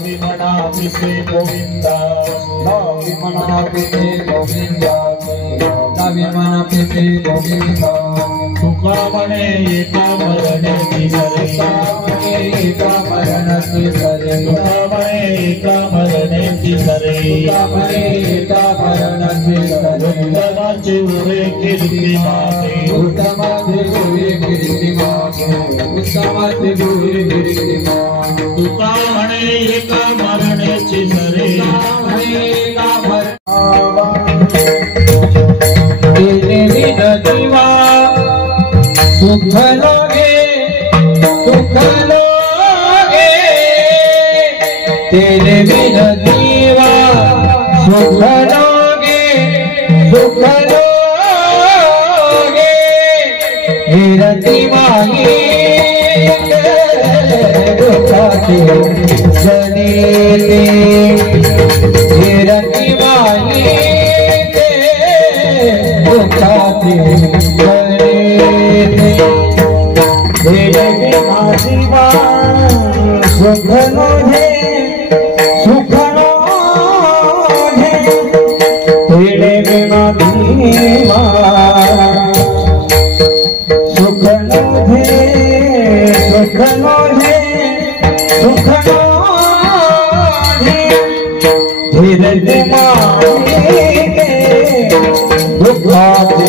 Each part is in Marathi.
विमना पिसे गोविंदा विमना पिसे गोविंदा विमना पिसे गोविंदा तुका म्हणे एका मरणाची सरे एका मरणाची सरे म्हणे एका मरणाची सरे म्हणे एका मरणाची सरे उत्तमाचे उरे कीर्ती मागे उत्तमाचे उरे कीर्ती मागे उत्तमाचे उरे कीर्ती मागे तुका म्हणे एका मरणाची सरे म्हणे एका मरणाची तेरे बिना जीवा सुख लोगे तेरे बिना जीवा सुख लोगे रति माही दुखाती जनीती रति माही दुखाती तेरे बिना जीवा सुख लोगे तेरे बिना जीवा सुख लोगे धीरे दिमागी दुखाती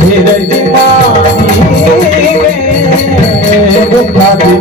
धीरे दिमागी दुखाती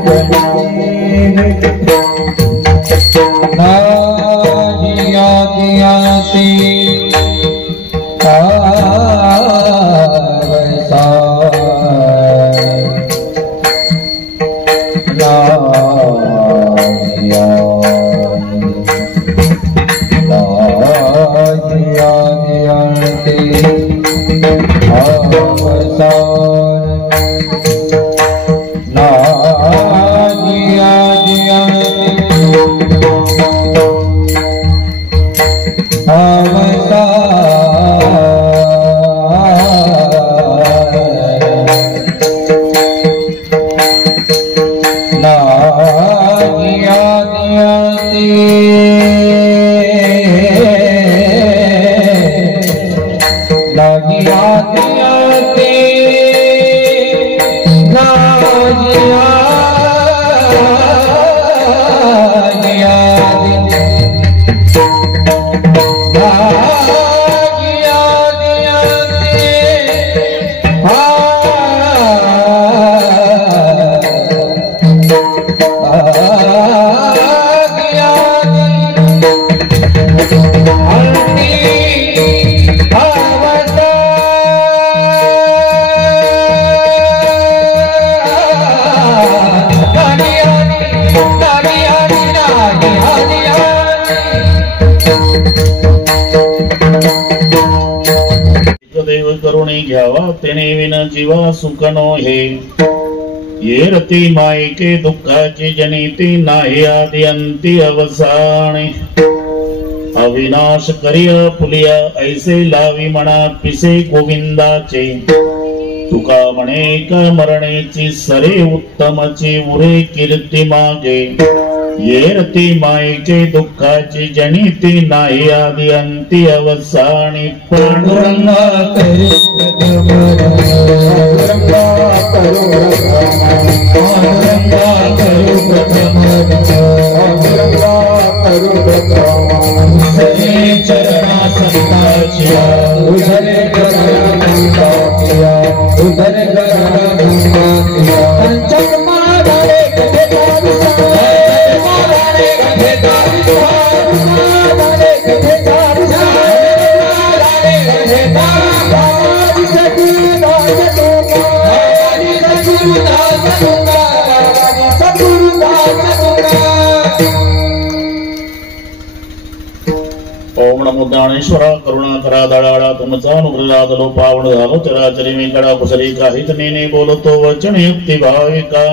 करुणी घ्यावा तेने विन जीवा सुख नो हे ये रती मायके दुःखाची जनिती नाही आदि अंती अवसाने अविनाश करिया फुलिया ऐसे लावी म्हणा पिसे गोविंदाचे तुका म्हणे का मरणेची सरे उत्तमची उरे कीर्ती मागे ये रती मायके दुःखाची जनिती नाही आदि अंती अवसानी पांडुरंगा करू चरणा संताचिया उधरे पंचक मारे ओम नमो ज्ञानेश्वरा करुणाकरा दळाळा तुमचा अनुग्रहात लोपावण झालो चराचरी मी कडा कुसरी काहीच नेने बोलतो वचन युक्ती भाविका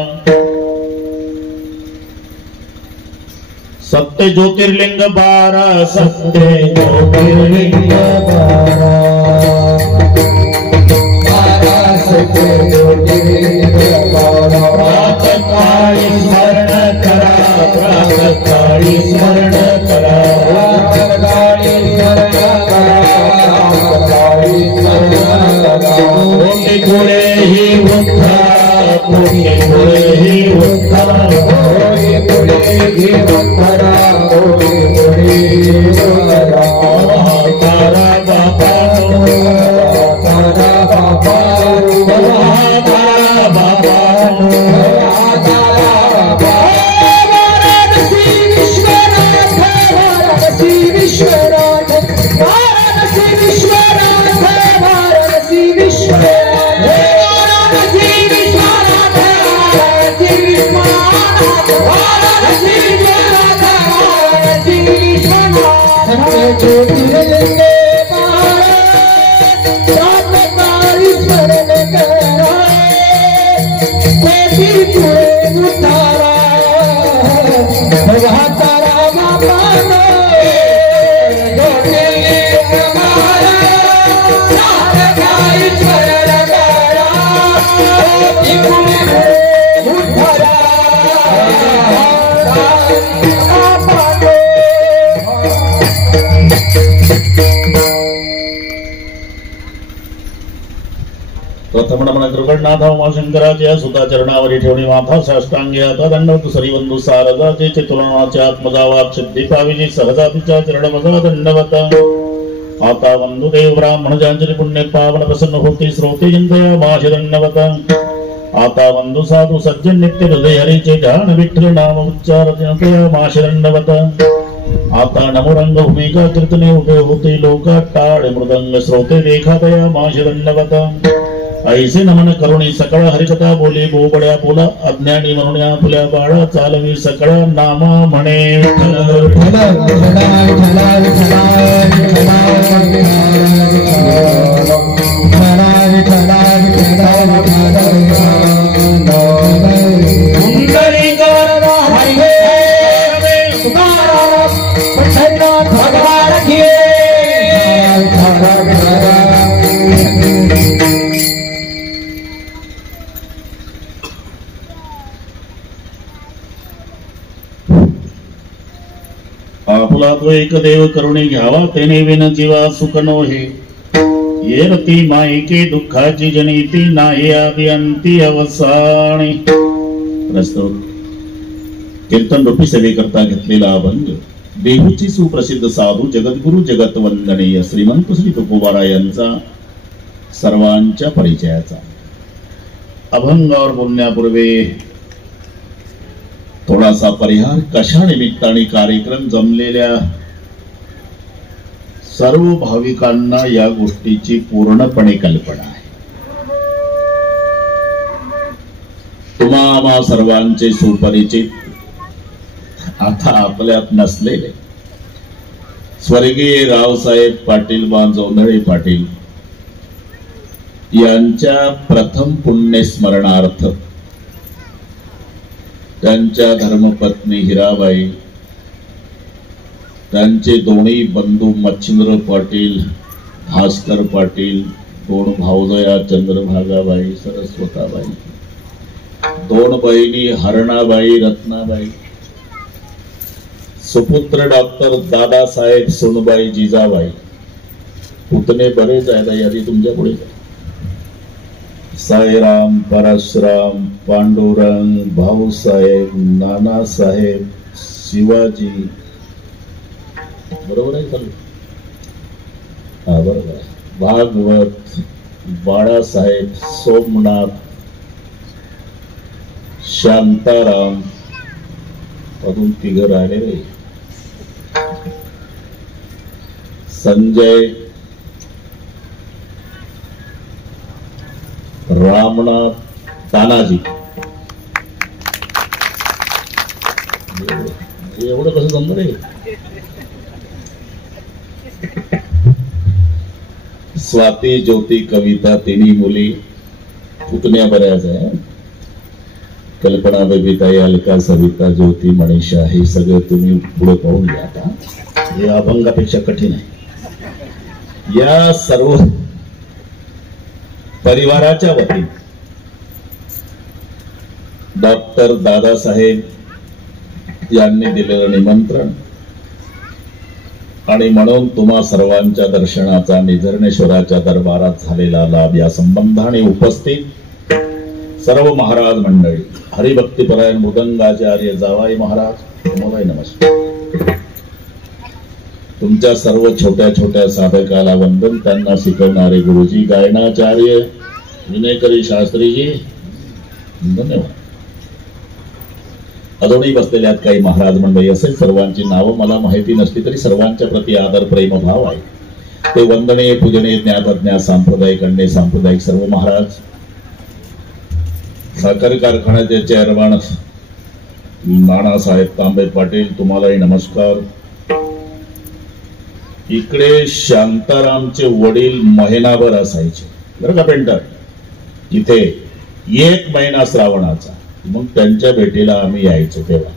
सत्य ज्योतिर्लिंग 12 सत्य ज्योतिर्लिंग 12 सत्य ज्योतिर्लिंग 12 सकाळी स्मरण करा सकाळी स्मरण करा सकाळी स्मरण करा कोटी पुढे ही उद्धार कोटी पुढे ही उद्धार कोटी पुढे ही उद्धार कोटी पुढे ही उद्धार तारा बाबा तारा बाबा तारा बाबा प्रथम नमन कृपणनाथ उमाशंकराच्या सुता चरणावरी ठेवणी माथा साष्टांगी आता दंडवत श्रीबंधू सारदाचे चितुलनाच्या आत्मजावात सिद्धी पाविजी सहजातीच्या चरणमजा दंडवत आता वंदुदेव ब्राह्मण ज्यांची पुण्य पावन प्रसन्न होती श्रोते जंतया माश दंडवत आता वंदु साधू सज्जन नित्य हृदय हरीचे ध्यान विठ्ठल नाम उच्चार जंतया माश दंडवत आता नमो रंग भूमिका कीर्तने उभे होते लोका टाळ मृदंग श्रोते देखादया माश दंडवत ऐसे नमन करुणी सकळ हरिकथा बोले बोबड्या बोला अज्ञानी म्हणून आपल्या बाळा चालवी सकळ नाम म्हणे आपुला तो एक देव करुणी घ्यावा तेने विन जीवा सुख नोहे ये रती मायके दुःखाची जनिती नाही अभियंती अवसानी प्रस्तुत कीर्तन रूपी सेवेकरता घेतलेला अभंग देहूची सुप्रसिद्ध साधू जगद्गुरु जगत वंदनीय श्रीमंत श्री तुकोबारा यांचा सर्वांच्या परिचयाचा अभंगावर बोलण्यापूर्वी थोडासा परिहार कशा निमित्ताने कार्यक्रम जमलेल्या सर्व भाविकांना या गोष्टीची पूर्णपणे कल्पना आहे. तुम्हा सर्वांचे सुपरिचित आता आपल्यात नसलेले स्वर्गीय रावसाहेब पाटील जोंधळे पाटील यांच्या प्रथम पुण्यस्मरणार्थ त्यांच्या धर्मपत्नी हिराबाई त्यांचे दोन्ही बंधू मच्छिंद्र पाटील भास्कर पाटील दोन भावजया चंद्रभागाबाई सरस्वताबाई दोन बहिणी हरणाबाई रत्नाबाई सुपुत्र डॉक्टर दादासाहेब सोनबाई जिजाबाई पुतणे बरेच आहेत यादी तुमच्या पुढे साईराम परशुराम पांडुरंग भाऊसाहेब नानासाहेब शिवाजी बरोबर आहे चालू हा बरोबर आहे भागवत बाळासाहेब सोमनाथ शांताराम अजून तिघ राहिलेले संजय रामनाथ तानाजी एवढं कसं जमलं रे स्वाती ज्योती कविता तिन्ही मुली पुतण्या बऱ्याच आहे कल्पना बेबीताई अलका सविता ज्योती मनीषा हे सगळे तुम्ही पुढे पाहून घ्या आता हे अभंगापेक्षा कठीण आहे या सर्व परिवाराच्या वतीने डॉक्टर दादासाहेब यांनी दिलेलं निमंत्रण आणि म्हणून तुम्हा सर्वांच्या दर्शनाचा निधर्णेश्वराच्या दरबारात झालेला लाभ या संबंधाने उपस्थित सर्व महाराज मंडळी, हरिभक्तीपरायण मृदंगाचार्य जावाई महाराज, तुम्हाला नमस्कार. तुमच्या सर्व छोट्या छोट्या साधकाला वंदन, त्यांना शिकवणारे गुरुजी, गायनाचार्य विनयकरी शास्त्रीजी, धन्यवाद. अजूनही बसलेल्यात काही महाराज मंडळी असेल, सर्वांची नावं मला माहिती नसली तरी सर्वांच्या प्रति आदर प्रेम भाव आहे. ते वंदनीय पूजनीय ज्ञात अज्ञात सांप्रदायिक अन्य सांप्रदायिक सर्व महाराज, साखर कारखान्याचे चेअरमन नानासाहेब तांबे पाटील, तुम्हालाही नमस्कार. इकडे शांतारामचे वडील महिनाभर असायचे बरं का पेंटर, इथे 1 महिना श्रावणाचा. मग त्यांच्या भेटीला आम्ही यायचो. तेव्हा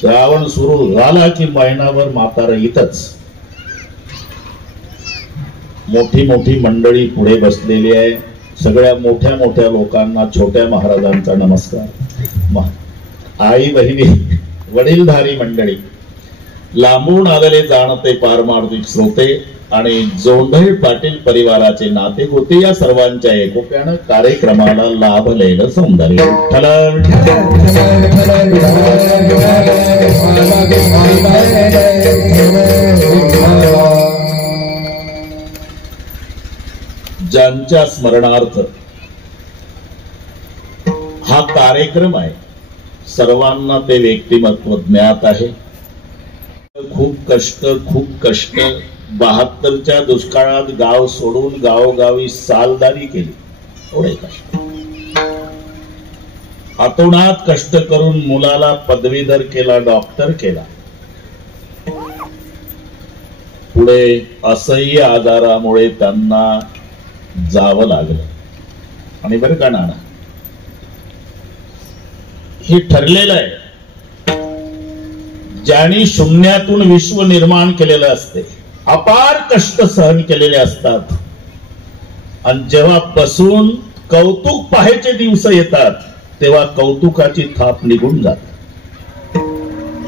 श्रावण सुरू झाला की महिनाभर म्हातारा इथंच. मोठी मोठी मंडळी पुढे बसलेली आहे. सगळ्या मोठ्या मोठ्या लोकांना छोट्या महाराजांचा नमस्कार. आई बहिणी, वडीलधारी मंडळी, लांबून आलेले जाणते पारमार्थिक श्रोते आणि जोंधळे पाटील परिवाराचे नाते गोते, या सर्वांच्या एकोप्यानं कार्यक्रमाला लाभलेलं सौंदर्य. ज्यांच्या स्मरणार्थ हा कार्यक्रम आहे, सर्वांना ते व्यक्तिमत्व ज्ञात आहे. खूप कष्ट 72च्या दुष्काळात गाव सोडून गावोगावी सालदारी केली. एवढे कष्ट, अतोनात कष्ट करून मुलाला पदवीधर केला, डॉक्टर केला. पुढे असह्य आजारामुळे त्यांना जावं लागलं. आणि बरं का नाना, हे ठरलेलं आहे, ज्यांनी शून्यातून विश्व निर्माण केलेलं असते, अपार कष्ट सहन केलेले असतात, आणि जेव्हा बसून कौतुक पाहायचे दिवस येतात तेव्हा कौतुकाची थाप निघून जाते.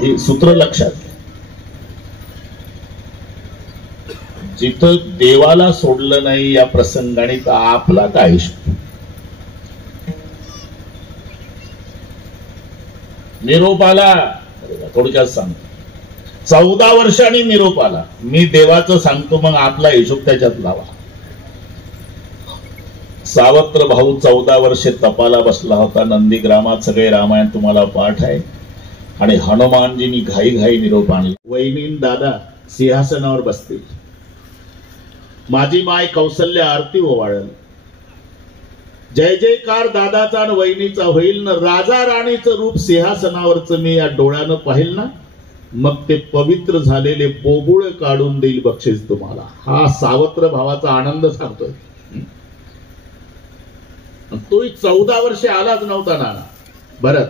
हे सूत्र लक्षात घ्या. जिथं देवाला सोडलं नाही या प्रसंगाने तर आपला काय इश्यू. निरोप आला, थोडक्यात सांगतो, 14 वर्षांनी निरोप आला. मी देवाचं सांगतो, मग आपला हिशोब त्याच्यात लावा. सावत्र भाऊ 14 वर्षे तपाला बसला होता नंदीग्रामात. सगळे रामायण तुम्हाला पाठ आहे. आणि हनुमानजींनी घाई घाई निरोप आणला. वहिनी दादा सिंहासनावर बसतील. माझी माय कौसल्य आरती ओवाळल. जय जयकार दादाचा आणि वहिनीचा होईल ना. राजा राणीचं रूप सिंहासनावरच मी या डोळ्यानं पाहिल ना, मग ते पवित्र झालेले बोबुळ काढून देईल बक्षीस तुम्हाला. हा सावत्र भावाचा आनंद सांगतोय. तोही 14 वर्षे आलाच नव्हता नाना. भरत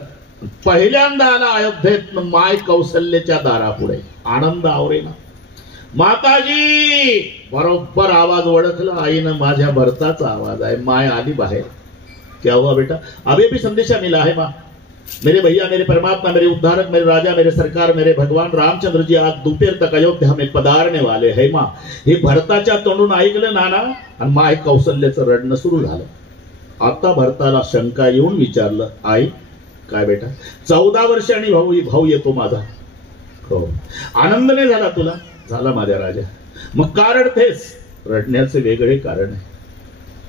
पहिल्यांदा आला अयोध्येत माय कौशल्याच्या दारापुढे. आनंद आवरे ना. माताजी बरोबर आवाज ओळखला. आईनं माझ्या भरताचा आवाज आहे. माय आली बाहेर. क्या हुआ बेटा? अभी भी संदेशा मिला है माँ. मेरे भैया, मेरे परमात्मा, मेरे उद्धारक, मेरे राजा, मेरे सरकार, मेरे भगवान रामचंद्र जी आज दोपहर तक अयोध्या में पधारने वाले है माँ. हे भरताच्या तोंडून ऐकलं नाना, आणि माय कौशल्याचं रडणं सुरू झालं. आता भरताला शंका येऊन विचारलं, आई काय बेटा? 14 वर्षांनी भाऊ येतो माझा. हो. आनंद नाही झाला तुला? झाला माझ्या राजा. मग का रडतेस? रडण्याचे वेगळे कारण आहे.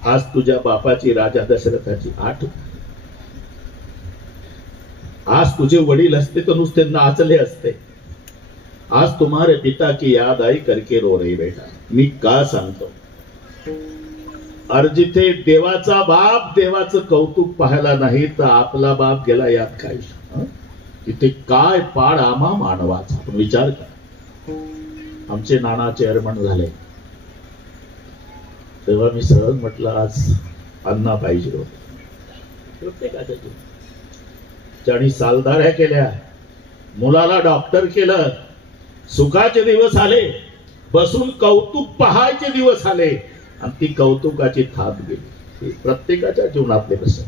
आज तुझ्या बापाची, राजा दशरथाची आठवण. आज तुझे वडील असते तर नुसते नाचले असते. आज तुम्हारे पिता की याद आई करके रो रही बेटा. मी का सांगतो? जिथे देवाचा बाप देवाचं कौतुक पाहायला नाही तर आपला बाप गेला यात काय? तिथे काय पाड आम्हा मानवाचा. विचार करा. आमचे नाना चेअरमन झाले तेव्हा मी सहज म्हटलं आज अण्णा पाहिजे होते. प्रत्येकाच्या ज्यांनी सालदाऱ्या केल्या, मुलाला डॉक्टर केलं, सुखाचे दिवस आले, बसून कौतुक पहायचे दिवस आले, आणि ती कौतुकाची थाप गेली. प्रत्येकाच्या जीवनातले प्रसंग.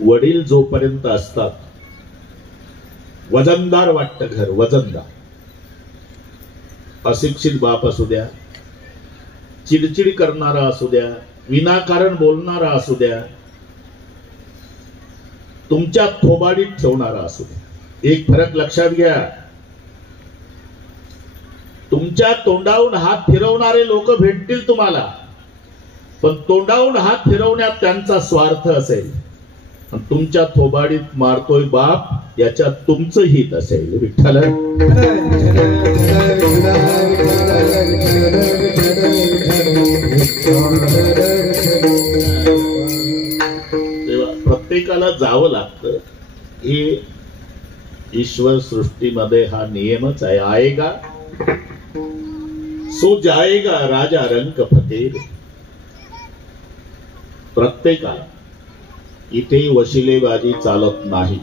वडील जोपर्यंत असतात, वजनदार वाटतं घर, वजनदार. अशिक्षित बाप असू द्या, चिडचिड करणारा असू द्या, विनाकारण बोलणारा असू द्या, तुमच्या थोबाडीत ठेवणारा असू द्या. एक फरक लक्षात घ्या, तुमच्या तोंडावून हात फिरवणारे लोक भेटतील तुम्हाला, पण तोंडावून हात फिरवण्यात त्यांचा स्वार्थ असेल. तुमच्या थोबाडीत मारतोय बाप, याच्यात तुमचं हित असेल. विठ्ठल तेव्हा प्रत्येकाला जावं लागतं. हे ईश्वर सृष्टीमध्ये हा नियमच आहे. आएगा सो जाएगा राजा रंक फतेर. प्रत्येकाला इथे वशिलेबाजी चालत नाही.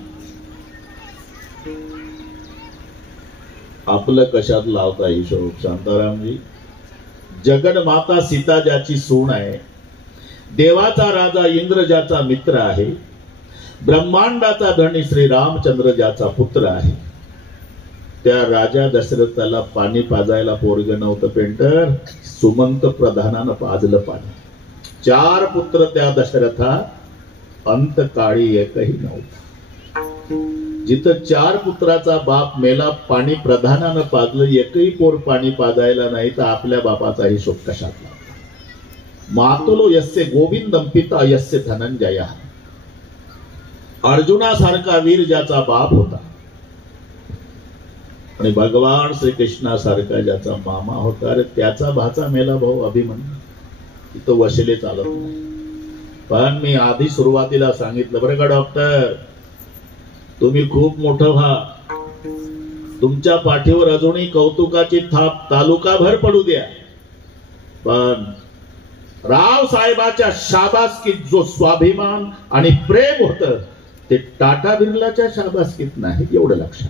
आपलं कशात लावता हिशोब शांतारामजी? जगन्माता सीता ज्याची सून आहे, देवाचा राजा इंद्र ज्याचा मित्र आहे, ब्रह्मांडाचा धनी श्री रामचंद्र ज्याचा पुत्र आहे, त्या राजा दशरथाला पाणी पाजायला पोरग नव्हतं पेंटर, सुमंत प्रधानानं पाजलं पाणी. 4 पुत्र त्या दशरथा, अंतकाळी एकही नव्हता. जिथं 4 पुत्राचा बाप मेला, पाणी प्रधानानं पाजलं, एकही पोर पाणी पाजायला नाही, तर आपल्या बापाचा हिशोब कशात लागला? मातुलो यस्य गोविंदम पिता यस्य धनंजय. अर्जुनासारखा वीर ज्याचा बाप होता आणि भगवान श्रीकृष्णासारखा ज्याचा मामा होता, अरे त्याचा भाचा मेला भाऊ अभिमन्यू. तिथं वशिले चालत नाही. पण मी आधी सुरुवातीला सांगितलं बरं का डॉक्टर, तुम्ही खूप मोठं व्हा, तुमच्या पाठीवर अजूनही कौतुकाची थाप तालुकाभर पडू द्या, पण राव साहेबाच्या शाबासकीत जो स्वाभिमान आणि प्रेम होतं, ते टाटा बिर्लाच्या शाबासकीत नाही. एवढं लक्षात.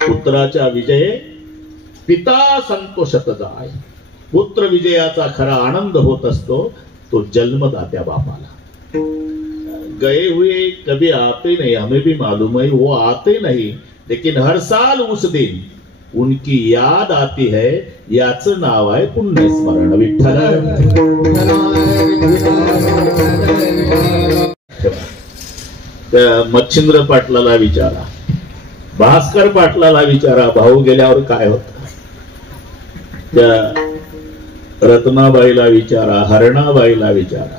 पुत्राच्या विजये पिता संतोषत जाय. पुत्र विजयाचा खरा आनंद होत असतो तो जन्मदात्या बापाला. गए हुए कभी आते नहीं, हमें भी मालूम है वो आते नहीं, लेकिन हर साल उस दिन उनकी याद आती है. याचं नाव आहे पुण्य स्मरण. विठ्ठल त्या मच्छिंद्र पाटलाला विचारा, भास्कर पाटलाला विचारा, भाऊ गेल्यावर काय होत. त्या रत्नाबाईला विचारा, हरणाबाईला विचारा.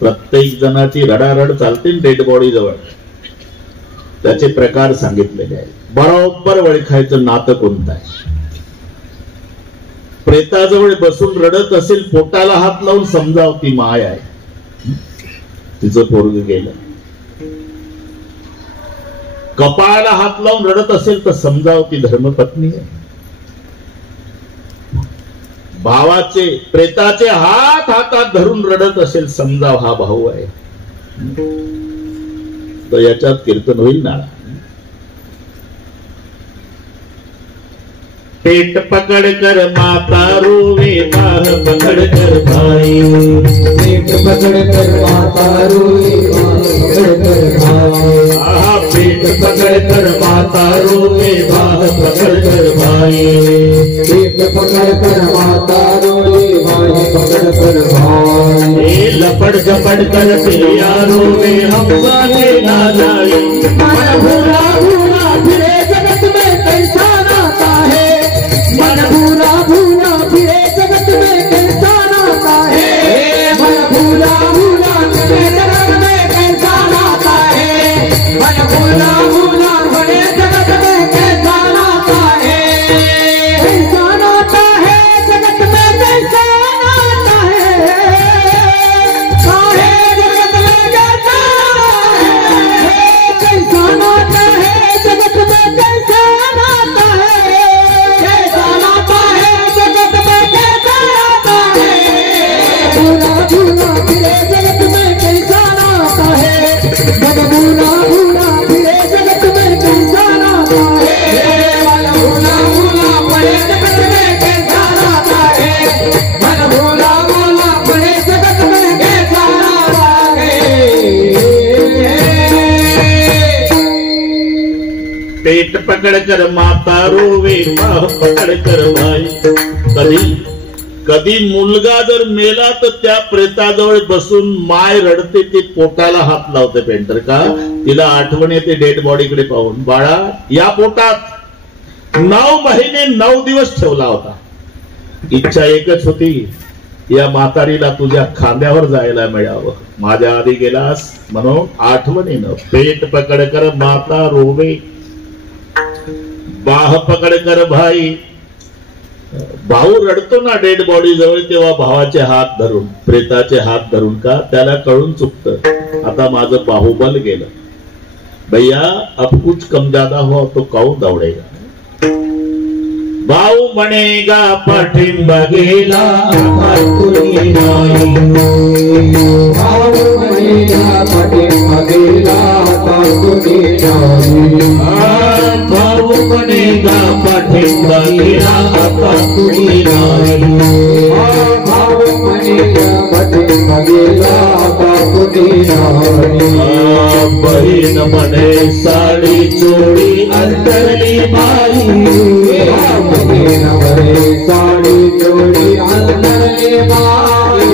प्रत्येक जणाची रडारड चालते डेड बॉडी जवळ. त्याचे प्रकार सांगितलेले आहेत. बरोबर ओळखायचं नातं कोणतं आहे. प्रेताजवळ बसून रडत असेल, पोटाला हात लावून समजाव ती माय आहे, तिचं पोरग गेलं. कपाळाला हात लावून रडत असेल तर समजाव ती धर्मपत्नी आहे. भावाचे प्रेताचे हात हातात धरून रडत असेल, समजाव हा भाऊ आहे. तर याच्यात कीर्तन होईल ना. पेट पकड़ कर माता रोवे, बाह पकड़ कर भाई. पेट पकड़ कर माता रोवे, बाह पकड़ कर भाई. आहा, पेट पकड़ कर माता रोवे, बाह पकड़ कर भाई. पेट पकड़ कर माता रोवे, बाह पकड़ कर भाई. लपड़ झपड़ कर पिया रोवे, हम साथे ना जाए. मन भूला भूला फिरे जगत में कैसा नाता है. मन भूला भूला फिरे जगत में कैसा नाता है. मन भूला भूला फिरे जगत में कैसा नाता है. मन भूला भूला फिरे जगत में कैसा नाता है. कैसा नाता है जगत में, कैसा नाता है. सारे जगत में कैसा है. कैसा नाता है पेट पकड कर माता रोवे, बाह पकड कर भाई. कधी कधी मुलगा जर मेला तर त्या प्रेताजवळ बसून माय रडते, ती पोटाला हात लावते पेंटर का तिला आठवण येते डेड बॉडीकडे पाहून. बाळा या पोटात 9 महिने 9 दिवस ठेवला होता. इच्छा एकच होती, या म्हातारीला तुझ्या खांद्यावर जायला मिळावं. माझ्या आधी गेलास म्हणून आठवणीनं पेट पकड कर माता रोवे, बाह पकड कर भाई. भाऊ रडतो ना डेड बॉडी जवळ, तेव्हा भावाचे हात धरून, प्रेताचे हात धरून का त्याला कळून चुकतं आता माझं बाहुबल गेलं. भैया अब कुछ कम ज्यादा हो तो कौन दौड़ेगा. भाऊ म्हणेगा पाठिंबा गेला कोणी नाही. भाऊ म्हणेगा पाठिंबा गेला कोणी नाही. भाऊ म्हणेगा पाठिंबा गेला आता कोणी नाही. भाऊ म्हणेगा पाठिंबा गेला आता कोणी नाही. बहीण म्हणे साडी चोळी अंतरली बाई. साडी चोळी अंतरली बाई.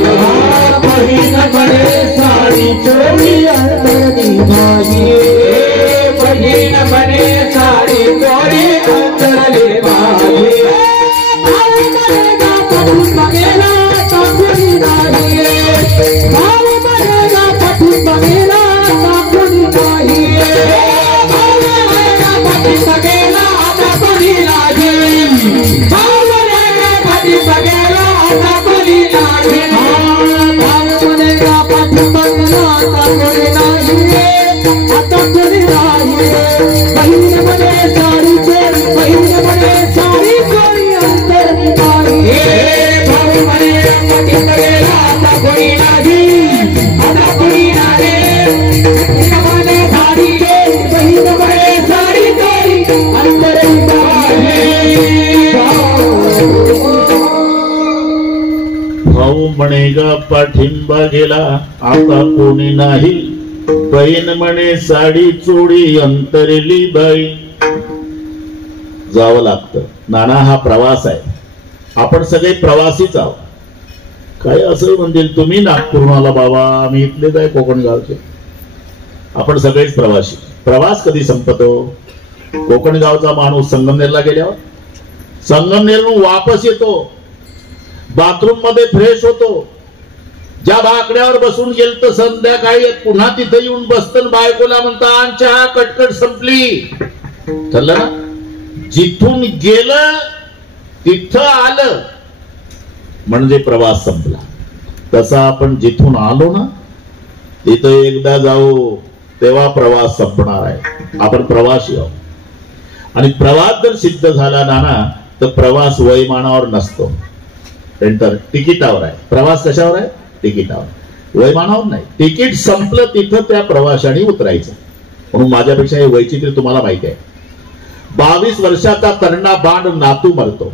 बहीण म्हणे साडी चोळी अंतरली बाई. बहीण म्हणे साडी चोळी अंतरली बाई. भाऊ म्हणेगा पाठिंबा गेला आता कोणी नाही. भाऊ म्हणेगा पाठिंबा गेला आता कोणी नाही. भाऊ म्हणेगा पाठिंबा गेला आता कोणी नाही. भाऊ म्हणेगा पाठिंबा गेला आता कोणी नाही. भाऊ म्हणेगा पाठिंबा गेला आता कोणी नाही. आता कोणी नाही. बहीण म्हणे साडी चोळी, बहीण म्हणे साडी चोळी अंतरली बाई. भाऊ म्हणे पाठिंबा गेला आता कोणी नाही. आता कोणी नाही. बहीण म्हणे साडी चोळी, बहीण म्हणे साडी चोळी अंतरली बाई. भाऊ म्हणेगा पाठिंबा गेला आता कोणी नाही. बहीण म्हणे साडी चोळी अंतरली बाई. जावं लागतं. नाना हा प्रवास आहे, आपण सगळे प्रवासीच आहोत. काय असं म्हणतील तुम्ही नागपूरहून आला बाबा, आम्ही इथलेच आहे कोकण गावचे. आपण सगळेच प्रवासी. प्रवास कधी संपतो. कोकण गावचा माणूस संगमनेरला गेल्यावर संगमनेरहून वापस येतो, बाथरूम मध्ये फ्रेश होतो, ज्या बाकड्यावर बसून गेल तर संध्याकाळी पुन्हा तिथे येऊन बसतं, बायकोला म्हणता चहा कटकट संपली. ठरलं ना. जिथून गेलं तिथं आलं म्हणजे प्रवास संपला. तसा आपण जिथून आलो ना तिथं एकदा जाऊ तेव्हा प्रवास संपणार आहे. आपण प्रवासी आहोत. आणि प्रवास जर सिद्ध झाला नाना तर प्रवास वैमानावर नसतो, नंतर तिकिटावर आहे. प्रवास कशावर आहे. तिकिटावर, वैमानावर नाही. तिकीट संपलं तिथं त्या प्रवाशाने उतरायचं. म्हणून माझ्यापेक्षा हे वैचित्र्य तुम्हाला माहिती आहे. 22 वर्षाचा तरुणा बांड नातू मरतो.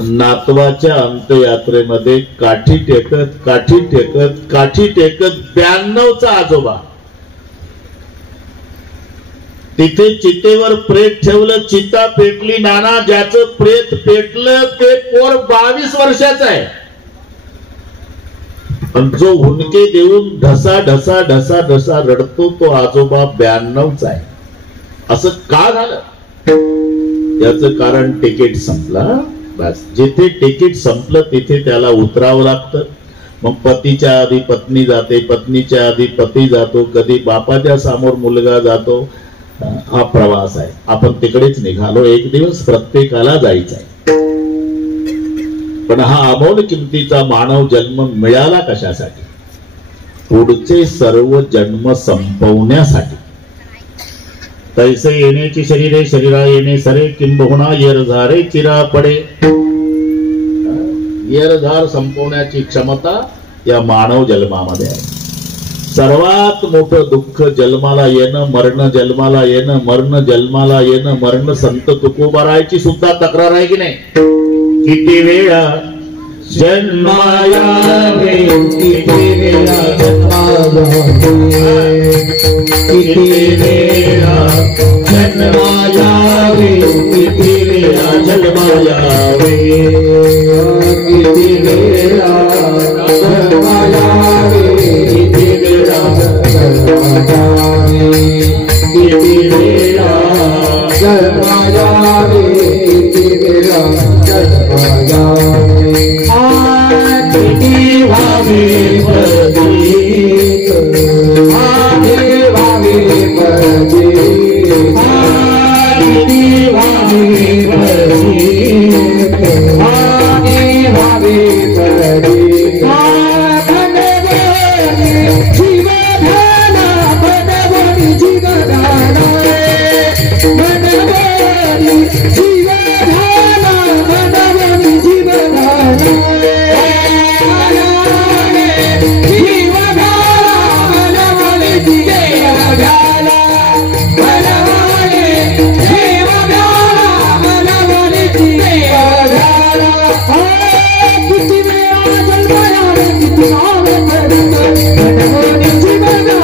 नातवाच्या अंत्ययात्रेमध्ये काठी टेकत काठी टेकत काठी टेकत 92चा आजोबा तिथे चितेवर प्रेत ठेवलं. चिता पेटली नाना. ज्याचं प्रेत पेटलं ते पोर 22 वर्षाचं आहे. आणि जो हुंडके देऊन ढसा ढसा ढसा ढसा रडतो तो आजोबा 92चा आहे. असं का झालं. याचं कारण तिकीट संपलं. बस जिथे तिकीट संपलं तिथे त्याला उतरावं लागतं. मग पतीच्या आधी पत्नी जाते, पत्नीच्या आधी पती जातो, कधी बापाच्या समोर मुलगा जातो. हा प्रवास आहे. आपण तिकडेच निघालो. एक दिवस प्रत्येकाला जायचं आहे. पण हा अमोल किमतीचा मानव जन्म मिळाला कशासाठी. पुढचे सर्व जन्म संपवण्यासाठी. तैसे येण्याची शरीरे शरीरा येणे सरे किंबहुना येरझारे चिरा पडे. येरझार संपवण्याची क्षमता या मानव जन्मामध्ये आहे. सर्वात मोठं दुःख जन्माला येणं, मरण जन्माला येणं, मरण जन्माला येणं, मरण. संत तुकोबारायची सुद्धा तक्रार आहे की नाही. किती वेळा जन्माया रे, किती वेळा जन्माला किती वेळा जन्मायावे किती वेळा जन्मायावे किती वेळा जन्मायावे किती वेळा जन्मायावे किती वेळा जन्मायावे किती वेळा जन्मायावे किती भावे प्रदीप किती भावे प्रदीप किती भावे प्रदीप किती भावे प्रदीप बनवणी जीवधाना बनवणी जीवधाना बनवणी जीवधाना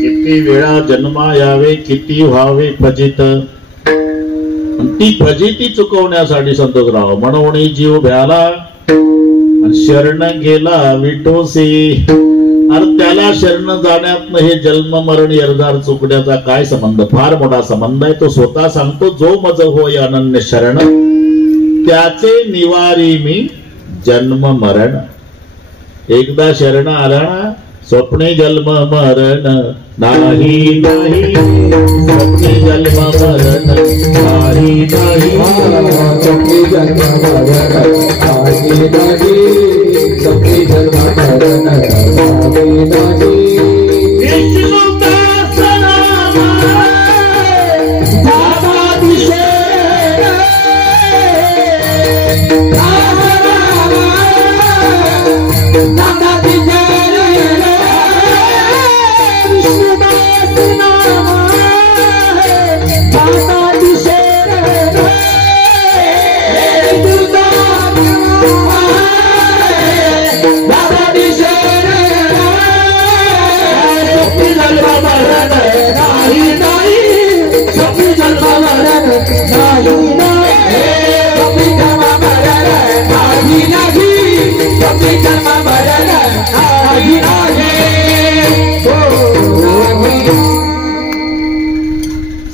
किती वेळा जन्मा यावे किती व्हावे फजित ती फजिती चुकवण्यासाठी संतोषराव म्हणून जीव भ्याला शरण गेला विठोसी अरे त्याला शरण जाण्यात हे जन्म मरण यरदार चुकण्याचा काय संबंध फार मोठा संबंध आहे तो स्वतः सांगतो जो मज होय अनन्य शरण त्याचे निवारी मी जन्म मरण एकदा शरण आला स्वप्ने जन्म मरण नाही नाही स्वप्ने जन्म मरण नाही नाही स्वप्ने जन्म मरण नाही नाही स्वप्ने जन्म मरण नाही नाही विष्णु दास नाम दादा दिशे दादा दिशे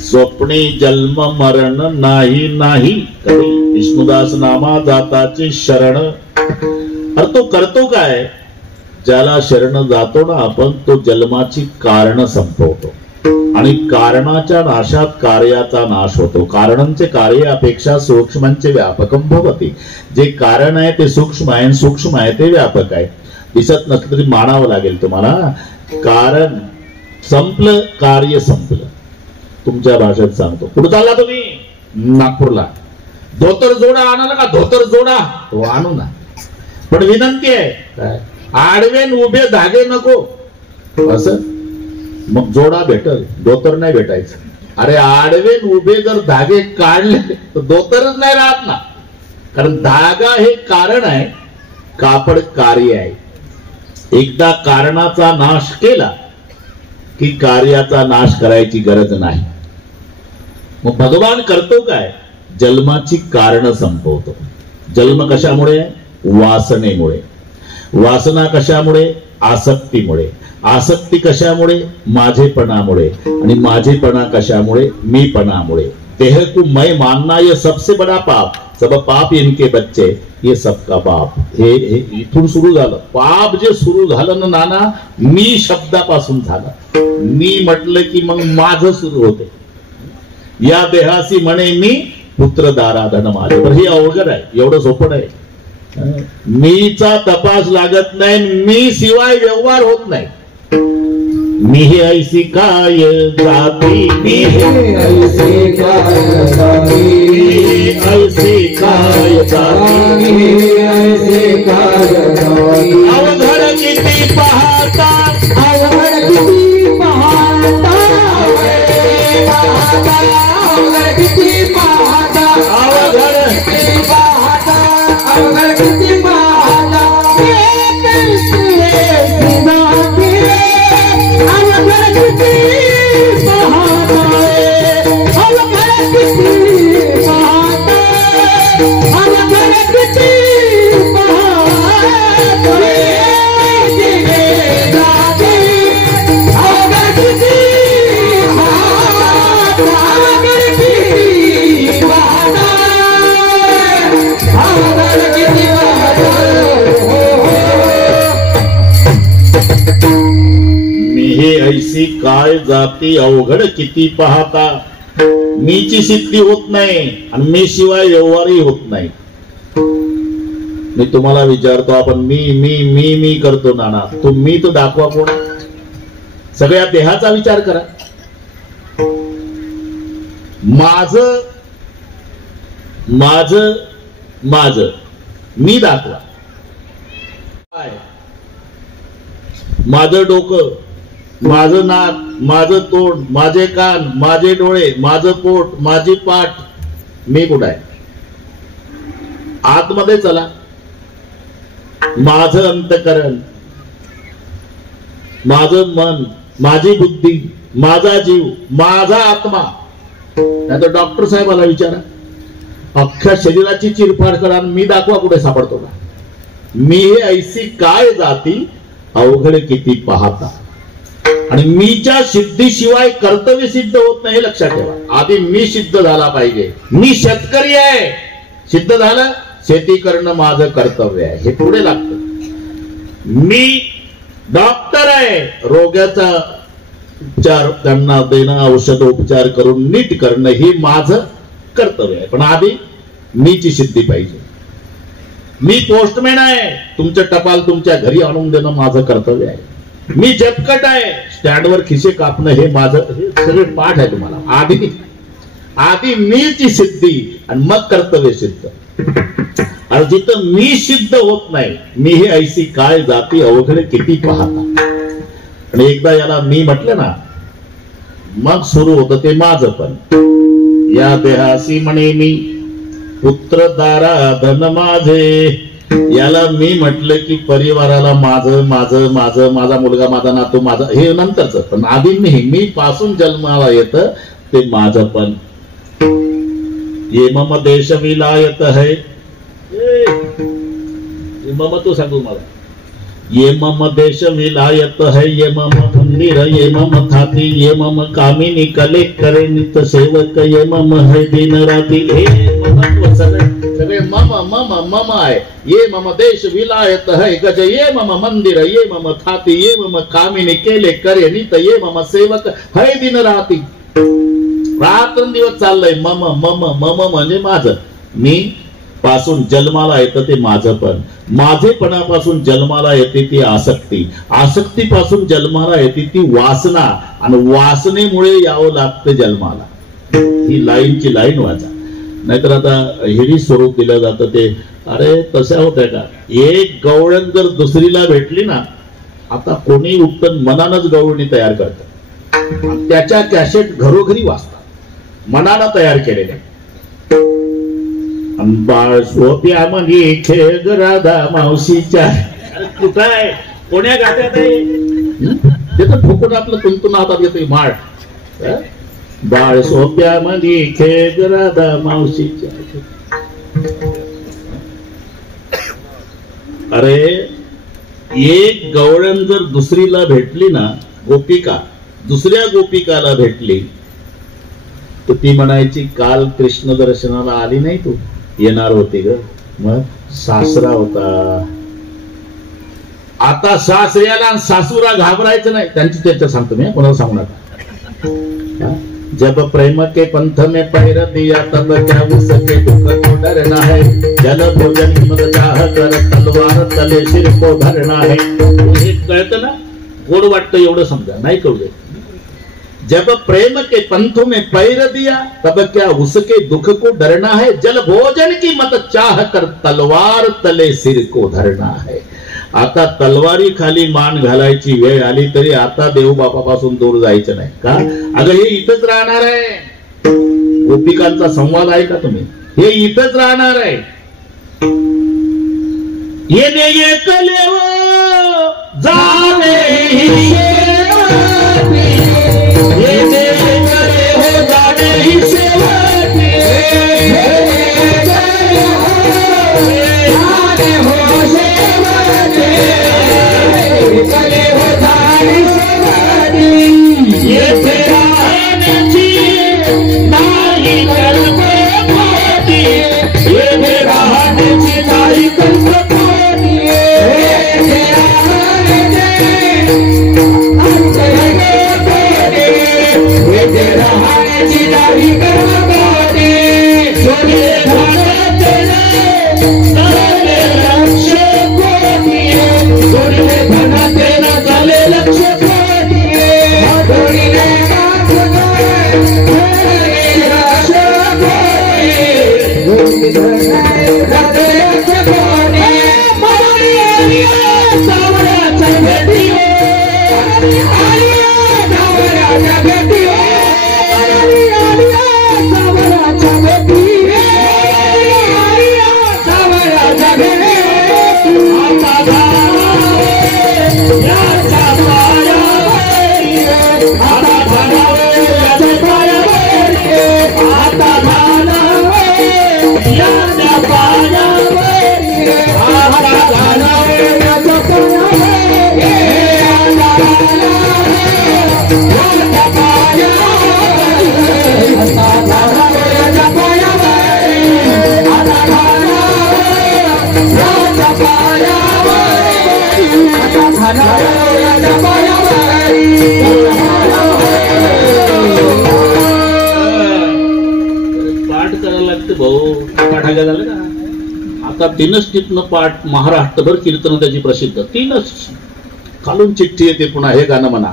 स्वप्ने जन्म मरण नाही नाही विष्णुदास नामा दाताचे शरण अरे तो करतो काय ज्याला शरण जातो ना आपण तो जन्माची कारण संपवतो आणि कारणाच्या नाशात कार्याचा नाश होतो कारणंचे कार्य अपेक्षा सूक्ष्मांचे व्यापकम भवती जे कारण आहे ते सूक्ष्म आहे सूक्ष्म आहे ते व्यापक आहे दिसत नसलं तरी मानावं लागेल तुम्हाला कारण संपलं कार्य संपलं तुमच्या भाषेत सांगतो कुठं चालला तुम्ही नागपूरला धोतर जोडा आणाला का धोतर जोडा हो आणू ना पण विनंती आहे आडवेन उभे धागे नको असं मग जोडा भेटल धोतर नाही भेटायचं अरे आडवेन उभे जर धागे काढले तर धोतरच नाही राहत ना कारण धागा हे कारण आहे कापड कार्य आहे एकदा कारणाचा नाश केला की कार्याचा नाश करायची गरज नाही मग भगवान करतो काय जन्माची कारण संपवतो जन्म कशामुळे वासनेमुळे वासना कशामुळे आसक्तीमुळे आसक्ती कशामुळे माझेपणामुळे आणि माझेपणा कशामुळे मीपणामुळे देह को मैं मानना ये सबसे बड़ा पाप सब पाप इनके बच्चे ये सबका बाप हे इथून सुरू झालं पाप जे सुरू झालं ना नाना मी शब्दापासून झालं मी म्हटलं की मग माझं सुरू होते या देहासी म्हणे मी पुत्र दाराधन माझे पण हे अवघड आहे एवढं सोपं आहे मीचा तपास लागत नाही मी शिवाय व्यवहार होत नाही मी हे ऐसी काय जाती मी हे ऐसी काय जाती ऐसी काय जाती ऐसी काय जाती अवघड किती पहाड ऐसी काय जाती अवघड किती पाहता. मीची सिद्धी होत नाही आणि मी शिवाय व्यवहारही होत नाही. मी तुम्हाला विचारतो, आपण मी मी मी मी करतो नाना, तो मी तो दाखवा कोण. सगळ्या देहाचा विचार करा. माझ माझ माझ मी दाखवा. माझं डोकं, माझं नाक, माझं तोंड, माझे कान, माझे डोळे, माझं पोट, माझी पाठ. मी कुठं आहे? आतमध्ये चला. माझं अंतकरण, माझं मन, माझी बुद्धी, माझा जीव, माझा आत्मा. नाही तर डॉक्टर साहेबाला विचारा, अख्ख्या शरीराची चिरफाड करा, मी दाखवा कुठे सापडतो का. मी हे ऐसी काय जाती अवघड किती पाहता. आणि मीच्या सिद्धीशिवाय कर्तव्य सिद्ध होत नाही, लक्षात ठेवा. आधी मी सिद्ध झाला पाहिजे. मी शेतकरी आहे, सिद्ध झालं. शेती करणं माझं कर्तव्य आहे, हे पुढे लागतं. मी डॉक्टर आहे, रोग्याचा उपचार त्यांना देणं, औषध उपचार करून नीट करणं हे माझं कर्तव्य आहे. पण आधी मीची सिद्धी पाहिजे. मी पोस्टमॅन आहे, तुमचं टपाल तुमच्या घरी आणून देणं माझं कर्तव्य आहे. मी जपकट आहे, स्टँडवर खिसे कापणं हे माझं, हे सगळे पाठ आहे तुम्हाला. आधी मीची सिद्धी आणि मग कर्तव्य सिद्ध. आणि जिथं मी सिद्ध होत नाही, मी हे ऐसी काय जाती अवघड किती पाहता. आणि एकदा याला मी म्हटलं ना, मग सुरू होतं ते माझं पण. या देहासी म्हणे मी, पुत्र दारा धन माझे. याला मी म्हटलं की परिवाराला माझं माझं माझं, माझा मुलगा, माझा नातू, माझा, हे नंतरच. पण आधी मी पासून जन्माला येतं ते माझं पण. ये मम देश विलायत है, मम तो सांगू मला. ये मम देश विलायत है, ये मम मंदिर, ये मम थाती, ये मम कामिनी कले करे नित सेवक, ये मम है दिन राती. हे मम सगळे मम मम मम आहे. ये मम देश विलायत है गज, ये मम मंदिर, ये मम थाती, ये मम कामिनी केले करे नित, ये मम सेवक है दिन राती. रात्रंदिवस चाललंय मम मम मम म्हणजे माझं. मी पासून जन्माला येतं ते माझं पण. माझेपणापासून जन्माला येते ती आसक्ती, आसक्तीपासून जन्माला येते ती वासना, आणि वासनेमुळे यावं लागतं जन्माला. ही लाईनची लाईन वाचा. नाहीतर आता हेही स्वरूप दिलं जातं ते, अरे तशा होत्या का. एक गवळण जर दुसरीला भेटली ना, आता कोणी उत्तम मनानच गवळणी तयार करतात. त्याच्या कॅसेट घरोघरी वाचतात, मनानं तयार केलेल्या. बाळ सोप्या म्हणजे खेळ राधा मावशीच्या. कुठं आहे, कोण्या गात्यात आहे ते तर ठोकून आपलं तुंतून हातात घेतोय माळ. बाळ सोप्या म्हणजे खेळ राधा मावशीच्या. अरे एक गवळण जर दुसरीला भेटली ना, गोपिका दुसऱ्या गोपिकाला भेटली तर ती म्हणायची, काल कृष्ण दर्शनाला आली नाही तू, येणार होती ग. मग सासरा होता. आता सासऱ्याला आणि सासूला घाबरायचं नाही. त्यांची चर्चा सांगतो मी, कोणाला सांगू नका. जब प्रेम के पंथ में पैर दिया तब क्या उसके दुख को डरना है. जल भोजन मत चाह कर तलवार तले सिर को धरना है. हे कळतं ना, गोड वाटतं एवढं समजा, नाही कळू दे. जब प्रेम के पंथों में पैर दिया तब क्या उसके दुख को डरना है. जल भोजन की मत चाह कर तलवार तले सिर को धरना है. आता तलवारी खाली मान घालायची वेळ आली तरी आता देवबापापासून दूर जायचं नाही का. अगं हे इथंच राहणार आहे. गोपिकांचा संवाद आहे का तुम्ही. हे इथंच राहणार आहे. येणे एकले हो जाणे Hey, सावळ्याच्या भेटी सावळ्याच्या भेटी सावळ्याच्या भेटी सावळ्याच्या भेटी पाठ करायला लागते भाऊ. पाठायला झालं का आता? 3च टिपनं पाठ महाराष्ट्रभर कीर्तन त्याची प्रसिद्ध. 3च खालून चिठ्ठी येते पुन्हा हे गाणं म्हणा.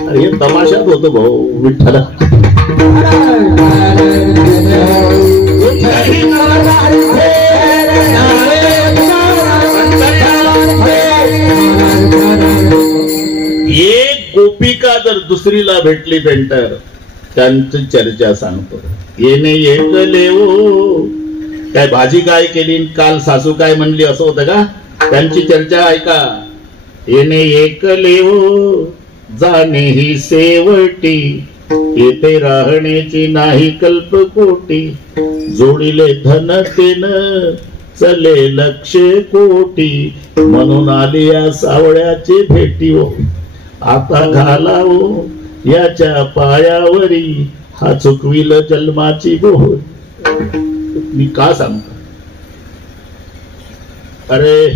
अरे हे तमाशात होतं भाऊ. विठ्ठल एक गोपिका जर दुसरीला भेटली पेंटर, त्यांची चर्चा सांगतो. येणे एकले हो, काय भाजी काय केली, काल सासू काय म्हणली, असं होतं का? त्यांची चर्चा ऐका. येणे एकले हो, जाणे ही सेवटी, येथे राहण्याची नाही कल्पकोटी. जोडिले धन तेन चले लक्ष कोटी, म्हणून आली या सावळ्याची भेटी हो. आता घालावो याच्या पायावरी, हा चुकविल जन्माची बोल. मी का सांगतो? अरे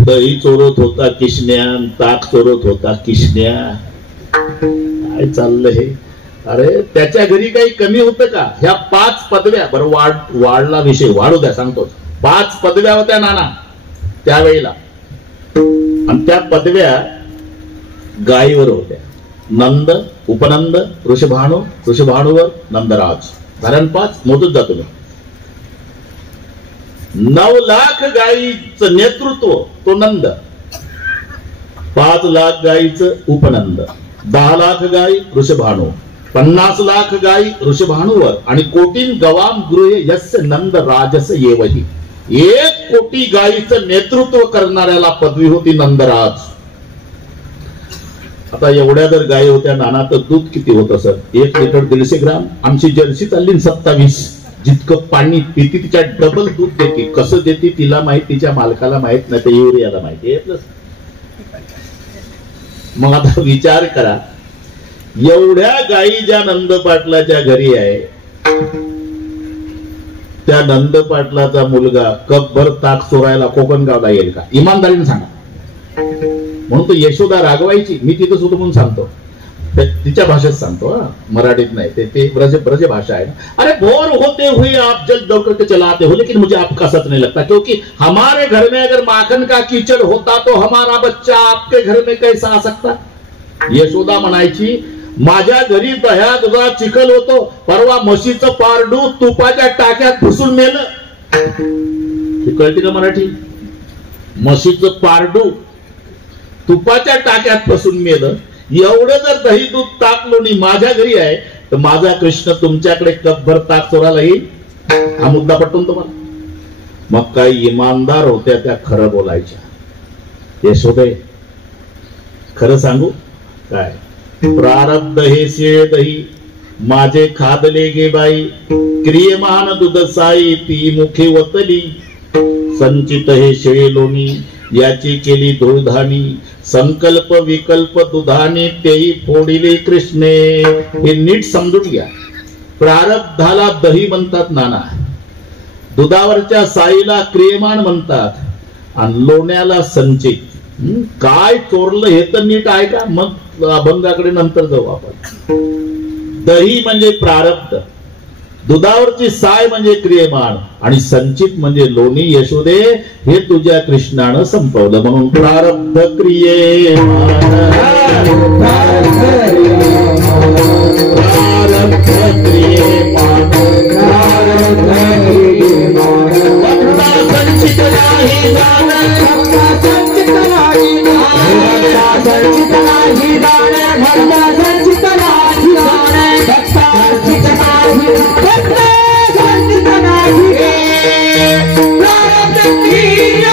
दही चोरत होता किशन्या, ताक चोरत होता किशन्या. काय चाललंय हे? अरे त्याच्या घरी काही कमी होतं का? ह्या 5 पदव्या, बरं वाढला विषय, वाढू द्या सांगतो. 5 पदव्या होत्या नाना त्यावेळेला, आणि त्या पदव्या गायीवर होत्या. नंद, उपनंद, ऋषभाणू, ऋषभाणूवर नंदराज. कारण 5 मोजून जातो मी. 9 लाख गायीचं नेतृत्व तो नंद, 5 लाख गायीचं उपनंद, 10 लाख गायी ऋषभाणू, 50 लाख गायी ऋषभाणूवर, आणि कोटीन गवाम गृहे यस्य नंद राजस येवही. 1 कोटी गायीचं नेतृत्व करणाऱ्याला पदवी होती नंदराज. आता एवढ्या जर गायी होत्या नाना, तर दूध किती होतं सर? 1 लिटर 150 ग्राम. आमची जर्सी चालली 27. जितकं पाणी पिती तिच्या डबल दूध देते. कसं देते तिला माहित, तिच्या मालकाला माहित नाही, तर युरियाला माहिती. मग आता विचार करा, एवढ्या गायी ज्या नंद पाटलाच्या घरी आहे, त्या नंद पाटलाचा मुलगा कपभर ताक चोरायला कोकणगावला येईल का? इमानदारीने सांगा. म्हणून तो यशोदा रागवायची. मी तिथं सुद्धा म्हणून सांगतो, तिच्या भाषेत सांगतो, मराठीत नाही. ते ब्रज भाषा है. अरे बोर होते हुए आप जल दौड़ करके चलाते हो, लेकिन मुझे आपका सच नहीं लगता, क्योंकि हमारे घर में अगर माखन का कीचड़ होता तो हमारा बच्चा आपके घर में कैसा आ सकता? यशोदा म्हणायची, माझ्या घरी दह्या दुधा चिखल होतो, परवा म्हशीचं पारडू तुपाच्या टाक्यात फुसून नेलं. कळते का मराठी? म्हशीचं पारडू तुपाच्या टाक्यात फसून मेलं. एवढं जर दही दूध ताक लोणी माझ्या घरी आहे, तर माझा कृष्ण तुमच्याकडे कपभर ताक चोरायला येईल? हा मुद्दा पटवून तुम्हाला? मग काही इमानदार होत्या त्या खरं बोलायच्या. यशोदे खरं सांगू काय? प्रारब्ध हे शेळ दही माझे खादले गे बाई, क्रियमान दूध साई ती मुखे वतली. संचित हे शेळे लोणी याची केली धुळधाणी, संकल्प विकल्प दुधाने तेही फोडिले कृष्णे. हे नीट समजून घ्या. प्रारब्धाला दही म्हणतात नाना, दुधावरच्या साईला क्रियमान म्हणतात, आणि लोण्याला संचित. काय चोरलं हे तर नीट आहे का? मग अभंगाकडे नंतर जाऊ आपण. दही म्हणजे प्रारब्ध, दुधावरची साय म्हणजे क्रियमान, आणि संचित म्हणजे लोणी. यशोदे हे तुझ्या कृष्णानं संपवलं, म्हणून प्रारब्ध क्रियेमान, प्रारब्ध क्रियेमान, संचित नाही संचित नाही जाणे भक्त संचित नाही जाणे भक्त संचित नाही भक्त संचित नाही प्रारब्ध क्रियावाने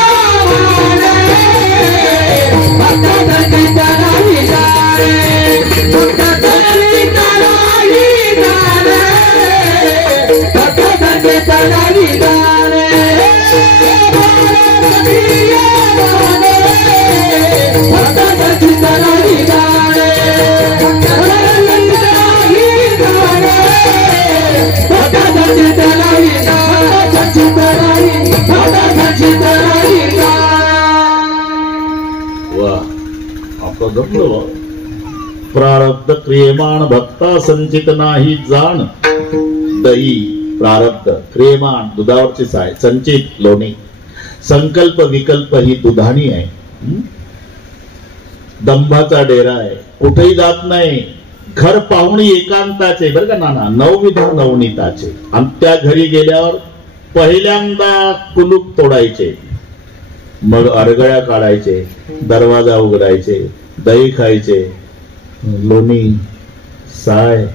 भक्त संचित नाही जाणे भक्त संचित नाही जाणे भक्त संचित नाही जाणे प्रारब्ध क्रियावाने भक्त संचित नाही जाणे भक्त संचित नाही जाणे भक्त संचित नाही जाणे संचित नाही भक्त संचित नाही वा आपलं जपलं वा. प्रारब्ध क्रियमाण भक्ता संचित नाही जाण. दही प्रारब्ध, क्रियमाण दुधावरची साय, संचित लोणी, संकल्प विकल्प ही दुधाणी आहे. दंभाचा डेरा आहे, कुठेही जात नाही. घर पाहुणी एकांताचे बरं का नाना, नवविधा नवनीताचे. आणि त्या घरी गेल्यावर पहिल्यांदा कुलूप तोडायचे, मग अरगळ्या काढायचे, दरवाजा उघडायचे, दही खायचे, लोणी साय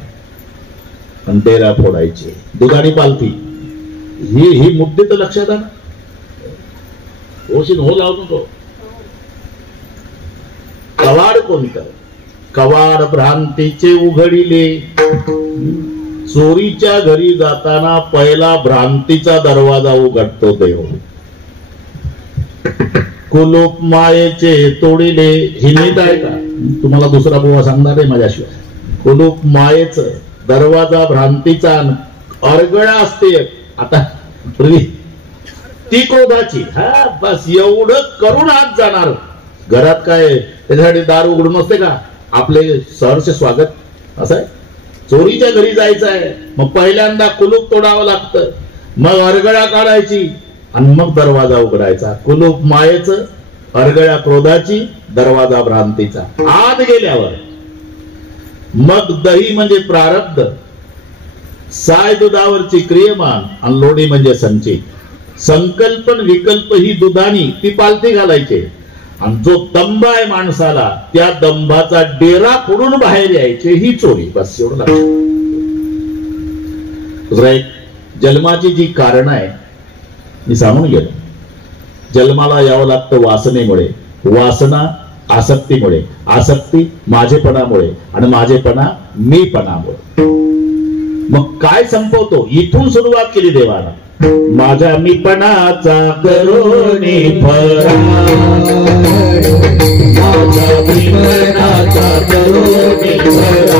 आणि डेरा फोडायचे. दुधाणी पालथी ही मुद्दे तर लक्षात आला. ओशीन हो लावू नको. कवाड कोणतं? कवाड भ्रांतीचे उघडिले. चोरीच्या घरी जाताना पहिला भ्रांतीचा दरवाजा उघडतो देव. कुलूप मायेचे तोडिले. ही नीट आहे का? तुम्हाला दुसरा बुवा सांगणार आहे माझ्याशिवाय. कुलूप मायेच, दरवाजा भ्रांतीचा, अरगळा असते आता पूर्वी ती क्रोधाची. हा बस एवढं करून आत जाणार. घरात काय त्याच्यासाठी दार उघडून नसते का? आपले सहर्ष स्वागत असं आहे. चोरीच्या घरी जायचं आहे, मग पहिल्यांदा कुलूप तोडावं लागतं, मग अरगळा काढायची आणि मग दरवाजा उघडायचा. कुलूप मायेचं, अरगळ्या क्रोधाची, दरवाजा भ्रांतीचा. आत गेल्यावर मग दही म्हणजे प्रारब्ध, साय दुधावरची क्रियमान आणि लोणी म्हणजे संचित. संकल्पन विकल्प ही दुधानी, ती पालथी घालायचे. आणि जो दंभ आहे माणसाला, त्या दंभाचा डेरा फोडून बाहेर यायचे, ही चोरी. बस एवढं लक्षात. दुसरा एक, जन्माची जी कारण आहे मी सांगून गेलो. जन्माला यावं लागतं वासनेमुळे, वासना आसक्तीमुळे, आसक्ती माझेपणामुळे आणि माझेपणा मीपणामुळे. मग काय संपवतो? इथून सुरुवात केली देवाला. माझ्या मीपणाचा करोनी फराळ, माझ्या मीपणाचा करोनी फराळ,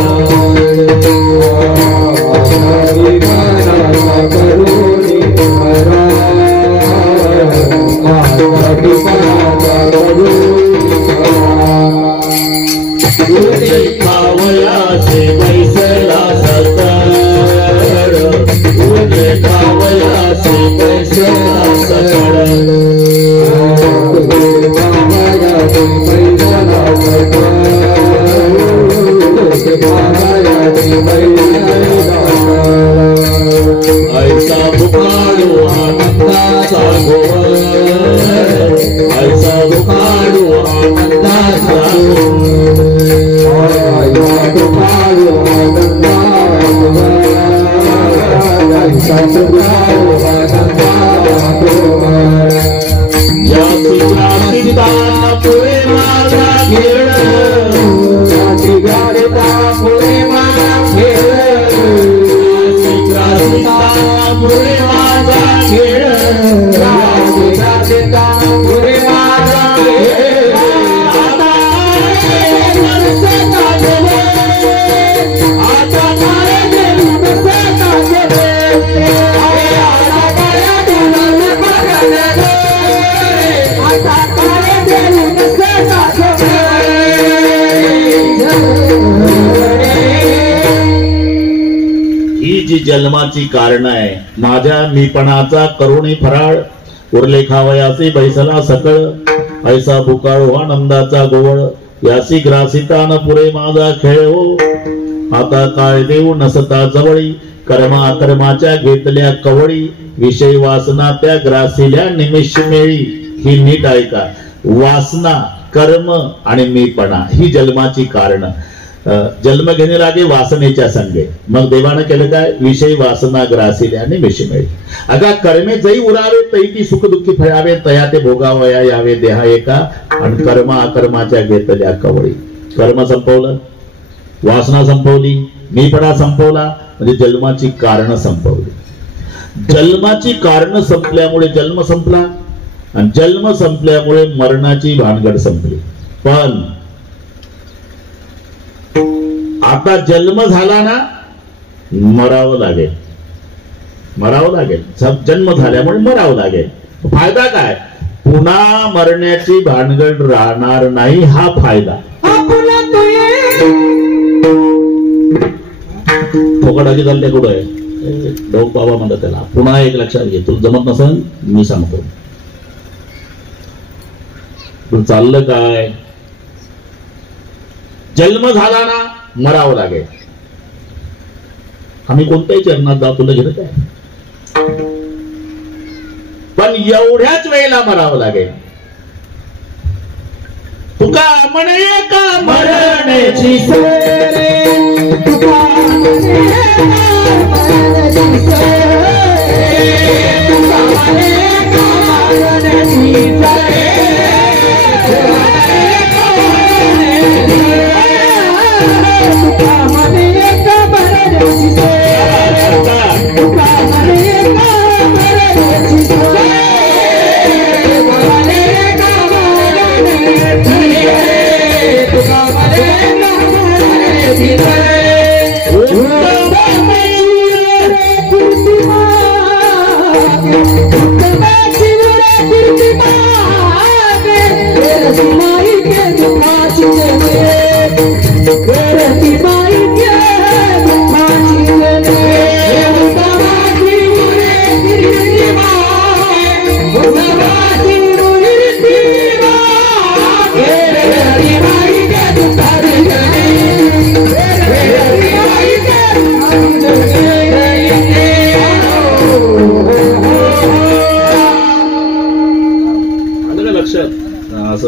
खावयाचे बैसला सकळ, खावयाचे बैसला सकळ, ऐसा बुकाडू आनंदाचा गोळ, ऐसा बुकाडू आनंदाचा पुढे माझा खेळ, पुढे माझा खेळ, पुढे माझा खेळ, पुढे माझा ही जी जन्माची कारण आहे, माझ्या मीपणाचा करुणी फराळ, उरले खावयाचे बैसला सकळ, ऐसा भुकाळू आनंदाचा गोवळ, यासी ग्रासितान पुरे माझा खेळ हो. आता काय देऊ नसता जवळी, कर्मा कर्माच्या घेतल्या कवळी, विषय वासना त्या ग्रासिल्या निमिष मेळी. ही नीट ऐका. वासना कर्म आणि मीपणा ही जन्माची कारण. जन्म घेणे लागे वासनेच्या संगे. मग देवानं केलं काय? विषयी वासना ग्रासिले आणि मिशी. अगा कर्मे जई उरावे तई ती सुख दुःखी फळावे तया ते भोगावया यावे देहा एका. आणि कर्म अकर्माच्या घेतल्या कवळी. कर्म संपवलं, वासना संपवली, मीपणा संपवला, म्हणजे जन्माची कारण संपवली. जन्माची कारण संपल्यामुळे जन्म संपला आणि जन्म संपल्यामुळे मरणाची भानगड संपली. पण आता जन्म झाला ना, मरावं लागेल. मरावं लागेल. जन्म झाल्यामुळे मरावं लागेल. फायदा काय? पुन्हा मरण्याची भानगड राहणार नाही, हा फायदा. फोकडाची चालते कुठं आहे? डोक बाबा म्हणतात त्याला. पुन्हा एक लक्षात घे, तुला जमत नसेल मी सांगतो. तू चाललं काय? जन्म झाला ना, मरावं लागेल. आम्ही कोणत्याही चरणात जातो, तुला घेत काय? पण एवढ्याच वेळेला मरावं लागेल. तुका म्हणे का मरण्याची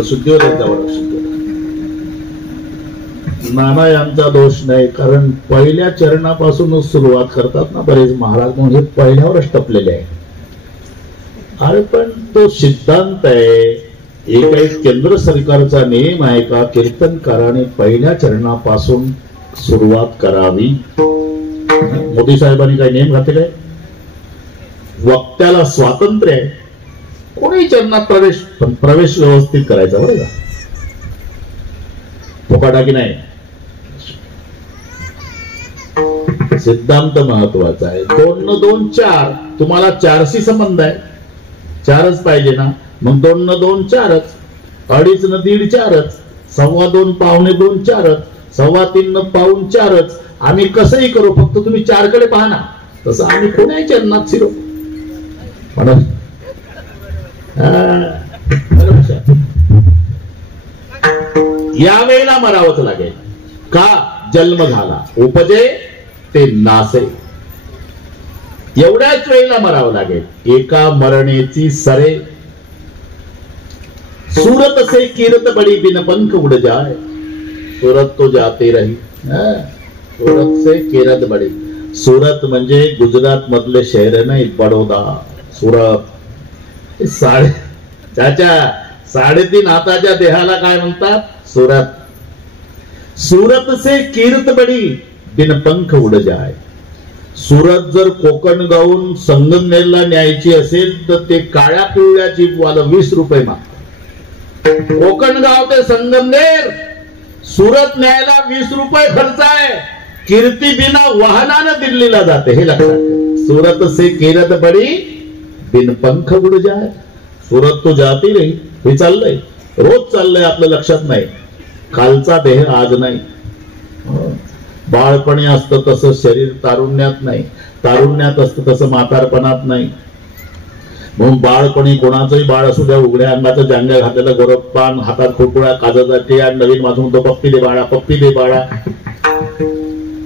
शुद्धीवर. नाना यांचा दोष नाही, कारण पहिल्या चरणापासूनच सुरुवात करतात ना बरेच महाराज, म्हणजे पहिल्यावरच टपलेले आहे. अरे पण तो सिद्धांत आहे. एक केंद्र सरकारचा नियम आहे का कीर्तनकाराने पहिल्या चरणापासून सुरुवात करावी? मोदी साहेबांनी काही नियम घातले काय? वक्त्याला स्वातंत्र्य आहे, कोणी चरणात प्रवेश, पण प्रवेश व्यवस्थित करायचा बरं का, फोकाटाकी नाही. सिद्धांत महत्वाचा आहे. 2 न 2 4. तुम्हाला 4शी संबंध आहे, 4च पाहिजे ना, मग 2 न 2 4च, 2.5 न 1.5 4च, 2.25 पावणे 2 4च, 3.25 न पाऊण 4च. आम्ही कसंही करू, फक्त तुम्ही 4 कडे पाहा ना. तसं आम्ही कोणाही चरणात शिरो म्हणून या वेळेला मरावंच लागेल. का? जन्म झाला, उपजे ते नासे. एवढ्याच वेळेला मरावं लागेल. एका मरणेची सरे. सूरत से कीरत बड़ी बिन पंख उड़ जाए. सूरत तो जाते रही. सूरत से कीरत बड़ी. सूरत म्हणजे गुजरात मधले शहर नाही, बडोदा. सुरत. चाचा 3.5 हाताच्या देहाला काय म्हणतात? सूरत. सूरत से कीरत बडी बिन पंख उड जाय. सूरत जर कोकण गाऊन संगमनेरला न्यायची असेल तर ते काळ्या पिवळ्या जीपवाला 20 रुपये मागतात. कोकणगाव ते संगमनेर सूरत न्यायला 20 रुपये खर्च आहे. कीर्ती बिना वाहनानं दिल्लीला जाते, हे लक्षात ठेवा. सूरत से कीरत बडी बिन पंख उड जाय. सूरत तो जाती रही. हे चाललंय, रोज चाललंय, आपलं लक्षात नाही. खालचा देह आज नाही. बाळपणी असतं तसं शरीर तारुण्यात नाही, तारुण्यात असतं तसं म्हातारपणात नाही. म्हणून बाळपणी कोणाचंही बाळ असू द्या, उघड्या अंगाचं जांग्या घातलेलं गोरपान, हातात खोटुळा, काजाचा टिया, नवीन वाजून तो पप्पी दे बाळा, पप्पी दे बाळा.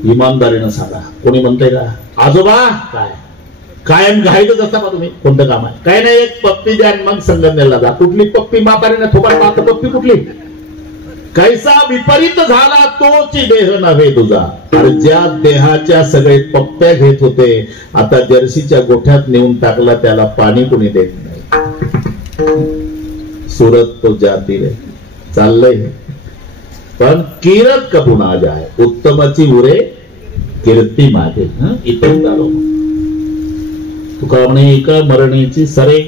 इमानदारीनं सांगा. कोणी म्हणतंय का आजोबा काय कायम घाईतच असता का तुम्ही? कोणतं काम आहे? काय नाही, एक पप्पी द्या मग संगमनेरला जा. कुठली पप्पी? म्हातारीने थोपाट पाहत पप्पी कुठली? कैसा विपरीत झाला तोची देह नव्हे तुझा. अरे ज्या देहाच्या सगळे पप्प्या घेत होते आता जर्सीच्या गोठ्यात नेऊन टाकला, त्याला पाणी कोणी देत नाही. सुरत तो जाती रे चाललंय, पण किरत कपून आज आहे उत्तमाची उरे कीर्ती मागे. इथं चालू तुका म्हणे एका मरणीची सरे,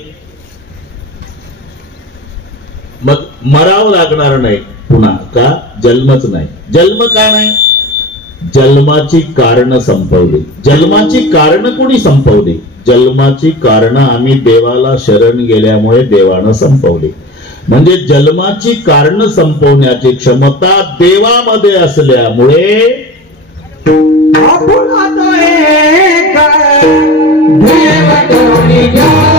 मग मरावं लागणार नाही पुन्हा का, जन्मच नाही. जन्म का नाही, जन्माची कारण संपवली. जन्माची कारण कोणी संपवली, जन्माची कारण आम्ही देवाला शरण गेल्यामुळे देवानं संपवली. म्हणजे जन्माची कारण संपवण्याची क्षमता देवामध्ये असल्यामुळे आपण आता एक देव कोणी घ्यावे,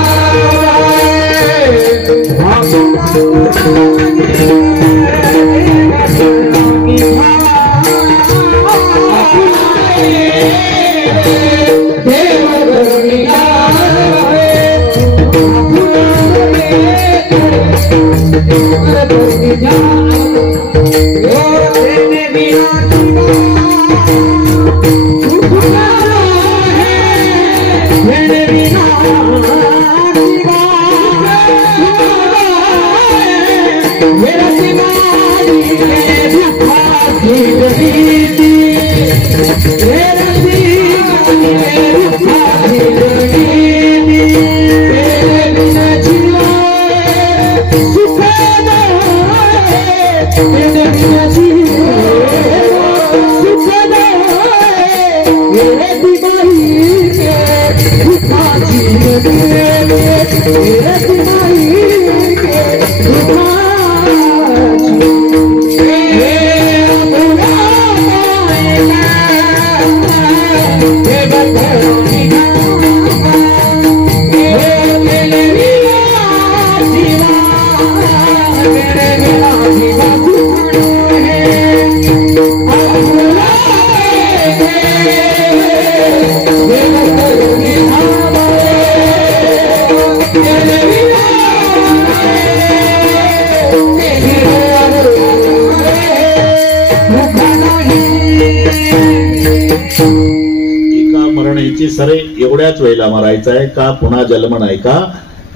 आपण सरे एवढ्याच वेळेला मरायचं आहे का, पुन्हा जन्म नाही का.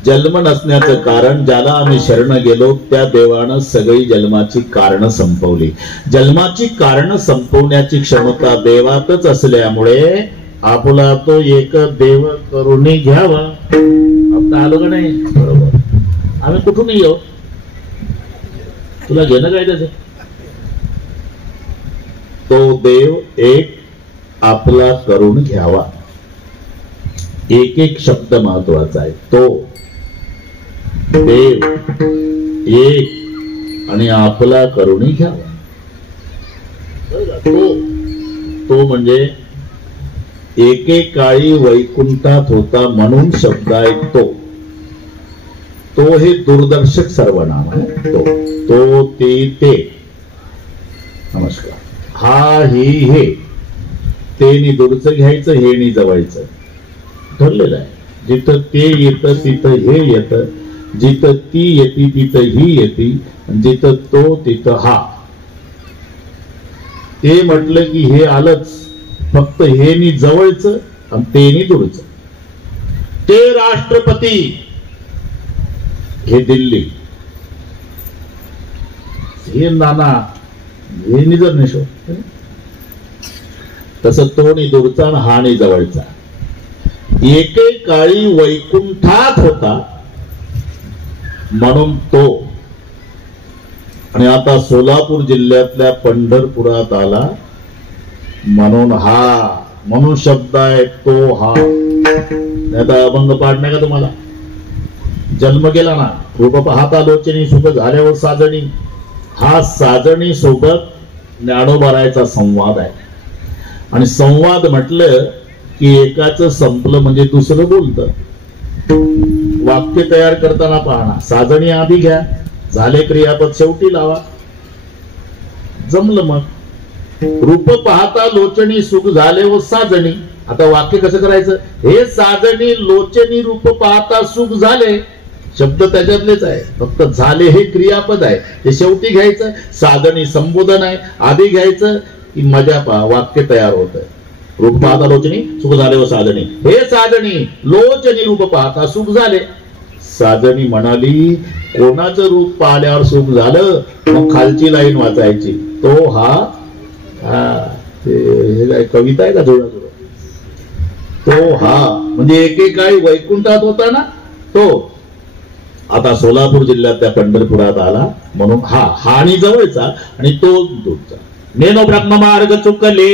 जन्म नसण्याचं कारण ज्याला आम्ही शरण गेलो त्या देवानं सगळी जन्माची कारण संपवली. जन्माची कारण संपवण्याची क्षमता देवातच असल्यामुळे आपला तो एक देव करून घ्यावा. आता आलो का नाही, बरोबर. आम्ही कुठून येऊ, तुला घेणं काय त्याच. तो देव एक आपला करून घ्यावा. एक एक शब्द महत्वाचा आहे. तो देव एक आणि आपला करून घ्यावा. तो म्हणजे एकेकाळी वैकुंठात होता म्हणून शब्द आहे तो. तो हे दूरदर्शक सर्वनाम आहे. तो ते नमस्कार. हा ही हे, ते नि दूरचं घ्यायचं, हे नि जवळचं ठरलेलं आहे. जिथं ते येतं तिथं हे येतं, जिथं ती येते तिथं ही येते, जिथं तो तिथं हा. ते म्हटलं की हे आलंच, फक्त हे नि जवळचं आणि ते नि दूरचं. ते राष्ट्रपती, हे दिल्ली, हे नाना, हे निजर नेशो. तसं तो नि दूरचा आणि हा नि जवळचा. एकेकाळी वैकुंठात होता म्हणून तो, आणि आता सोलापूर जिल्ह्यातल्या पंढरपुरात आला म्हणून हा. म्हणून शब्द आहे तो हा. आता अभंग पाठ नाही का तुम्हाला. जन्म गेला ना, रूप पाहता लोचनी सुख झाल्यावर साजणी. हा साजणी सोबत ज्ञानोबारायचा संवाद आहे. आणि संवाद म्हटलं की एकाच संपलं म्हणजे दुसरं बोलतं. वाक्य तयार करताना पाहणा, साजणी आधी घ्या, झाले क्रियापद शेवटी लावा, जमलं. मग रूप पाहता लोचनी सुख झाले व साजणी. आता वाक्य कसं करायचं, हे साजणी लोचनी रूप पाहता सुख झाले, शब्द त्याच्यातलेच आहे, फक्त झाले हे क्रियापद आहे, ते शेवटी घ्यायचं. साधणी संबोधन आहे, आधी घ्यायचं की मजा पहा वाक्य तयार होत आहे. रूप पाहता लोचनी सुख झाले व साधणी, हे साधणी लोचनी रूप पाहता सुख झाले. साधणी म्हणाली कोणाचं रूप पाहिल्यावर सुख झालं, मग खालची लाईन वाचायची, तो हा हे कविता आहे का जोडा जोडा, तो हा म्हणजे एकेकाळी वैकुंठात होता ना तो, आता सोलापूर जिल्ह्यातल्या पंढरपुरात आला म्हणून हा आणि जवळचा आणि तो दूरचा. नेनो ब्रह्म मार्ग चुकले,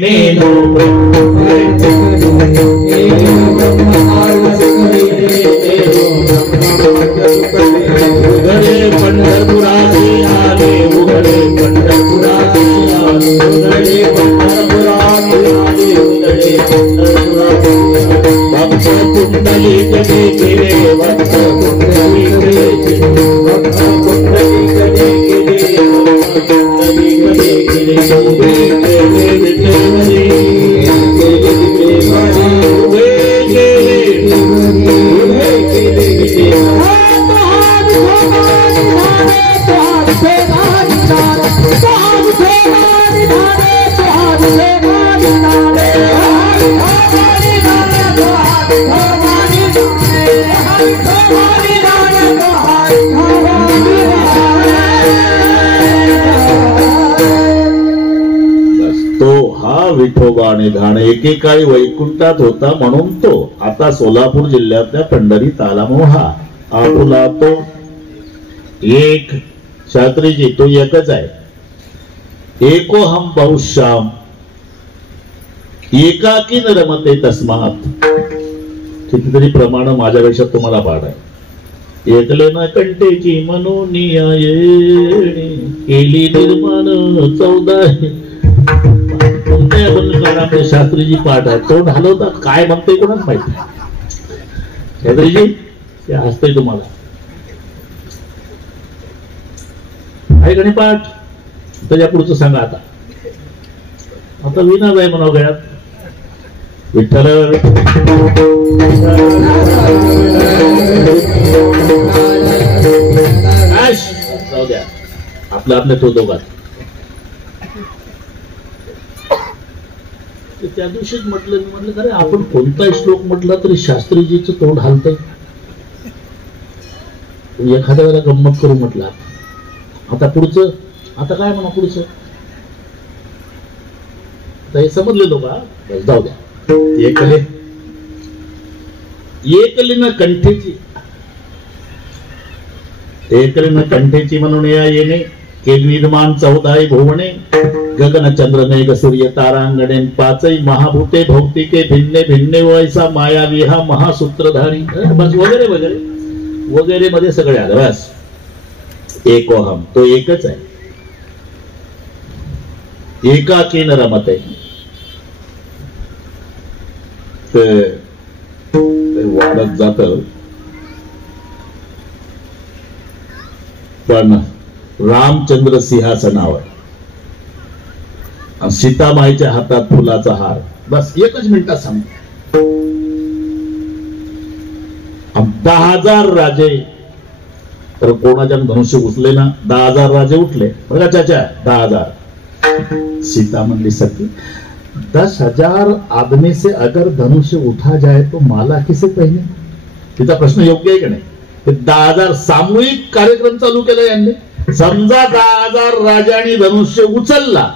नेनो उघडे पंढरपुराचे आले, उघडे पंढरपुराचे आले, उघडे पंढरपुराचे आले, उघडे पंढरपुराचे भक्त कुंडली कधी केले, भक्त कुंडली केले, भक्त कुंडली कधी केले, कुंडली कधी केले, विठोबा निधान एकेकाळी वैकुंठात होता म्हणून तो आता सोलापूर जिल्ह्यातल्या पंढरीत आला. मोहा आपुला तो एक. शास्त्रीजी तो एकच आहे. एको हम बहुश्याम एकाकी न रमते तस्मात. कितीतरी प्रमाण माझ्यापेक्षा तुम्हाला पाठ आहे. एकले न कंटेची मनोनिया केली निर्माण 14 आपले शास्त्रीजी पाठ आहे. तोंड हलवतात काय म्हणते कोणाच माहिती. शास्त्रीजी ते हसतंय तुम्हाला आहे गणे पाठ. त्याच्या पुढचं सांगा. आता आता विना जाय म्हणा गळ्यात विठ्ठल जाऊ द्या आपलं आपल्या तो दोघात. त्या दिवशीच म्हटलं अरे आपण कोणताही श्लोक म्हटला तरी शास्त्रीजीचं तोंड हलतंय. एखाद्या वेळेला गंमत करू म्हटला. आता पुढचं आता काय म्हणा पुढचं आता हे समजले लोक. जाऊ द्या. एकलीनं कंठेची एकलीनं कंठेची म्हणून या येणे केली निर्माण 14 भुवने गगन चंद्र मेघ सूर्य तारांगणे 5 महाभूते भौतिके भिन्ने भिन्ने वैसा माया विहा महासूत्रधारी बस वगैरे वगैरे वगैरे मध्ये सगळे आलं. बस एकोहम तो एकच आहे. एकाकीन रमते. वाढत जात पण रामचंद्र सिंहासनावर सीतामाईच्या हातात फुलाचा हार. बस एकच मिनिटात सांग. 10,000 राजे तर कोणाच्या धनुष्य उचले ना 10,000 राजे उठले बघा चाचा 10,000. सीता म्हणली सती 10,000 आदमी से अगर धनुष्य उठा जाए तो माला किसे पहने. तिचा प्रश्न योग्य आहे की नाही. 10,000 सामूहिक कार्यक्रम चालू केला यांनी. समजा 10,000 राजांनी धनुष्य उचलला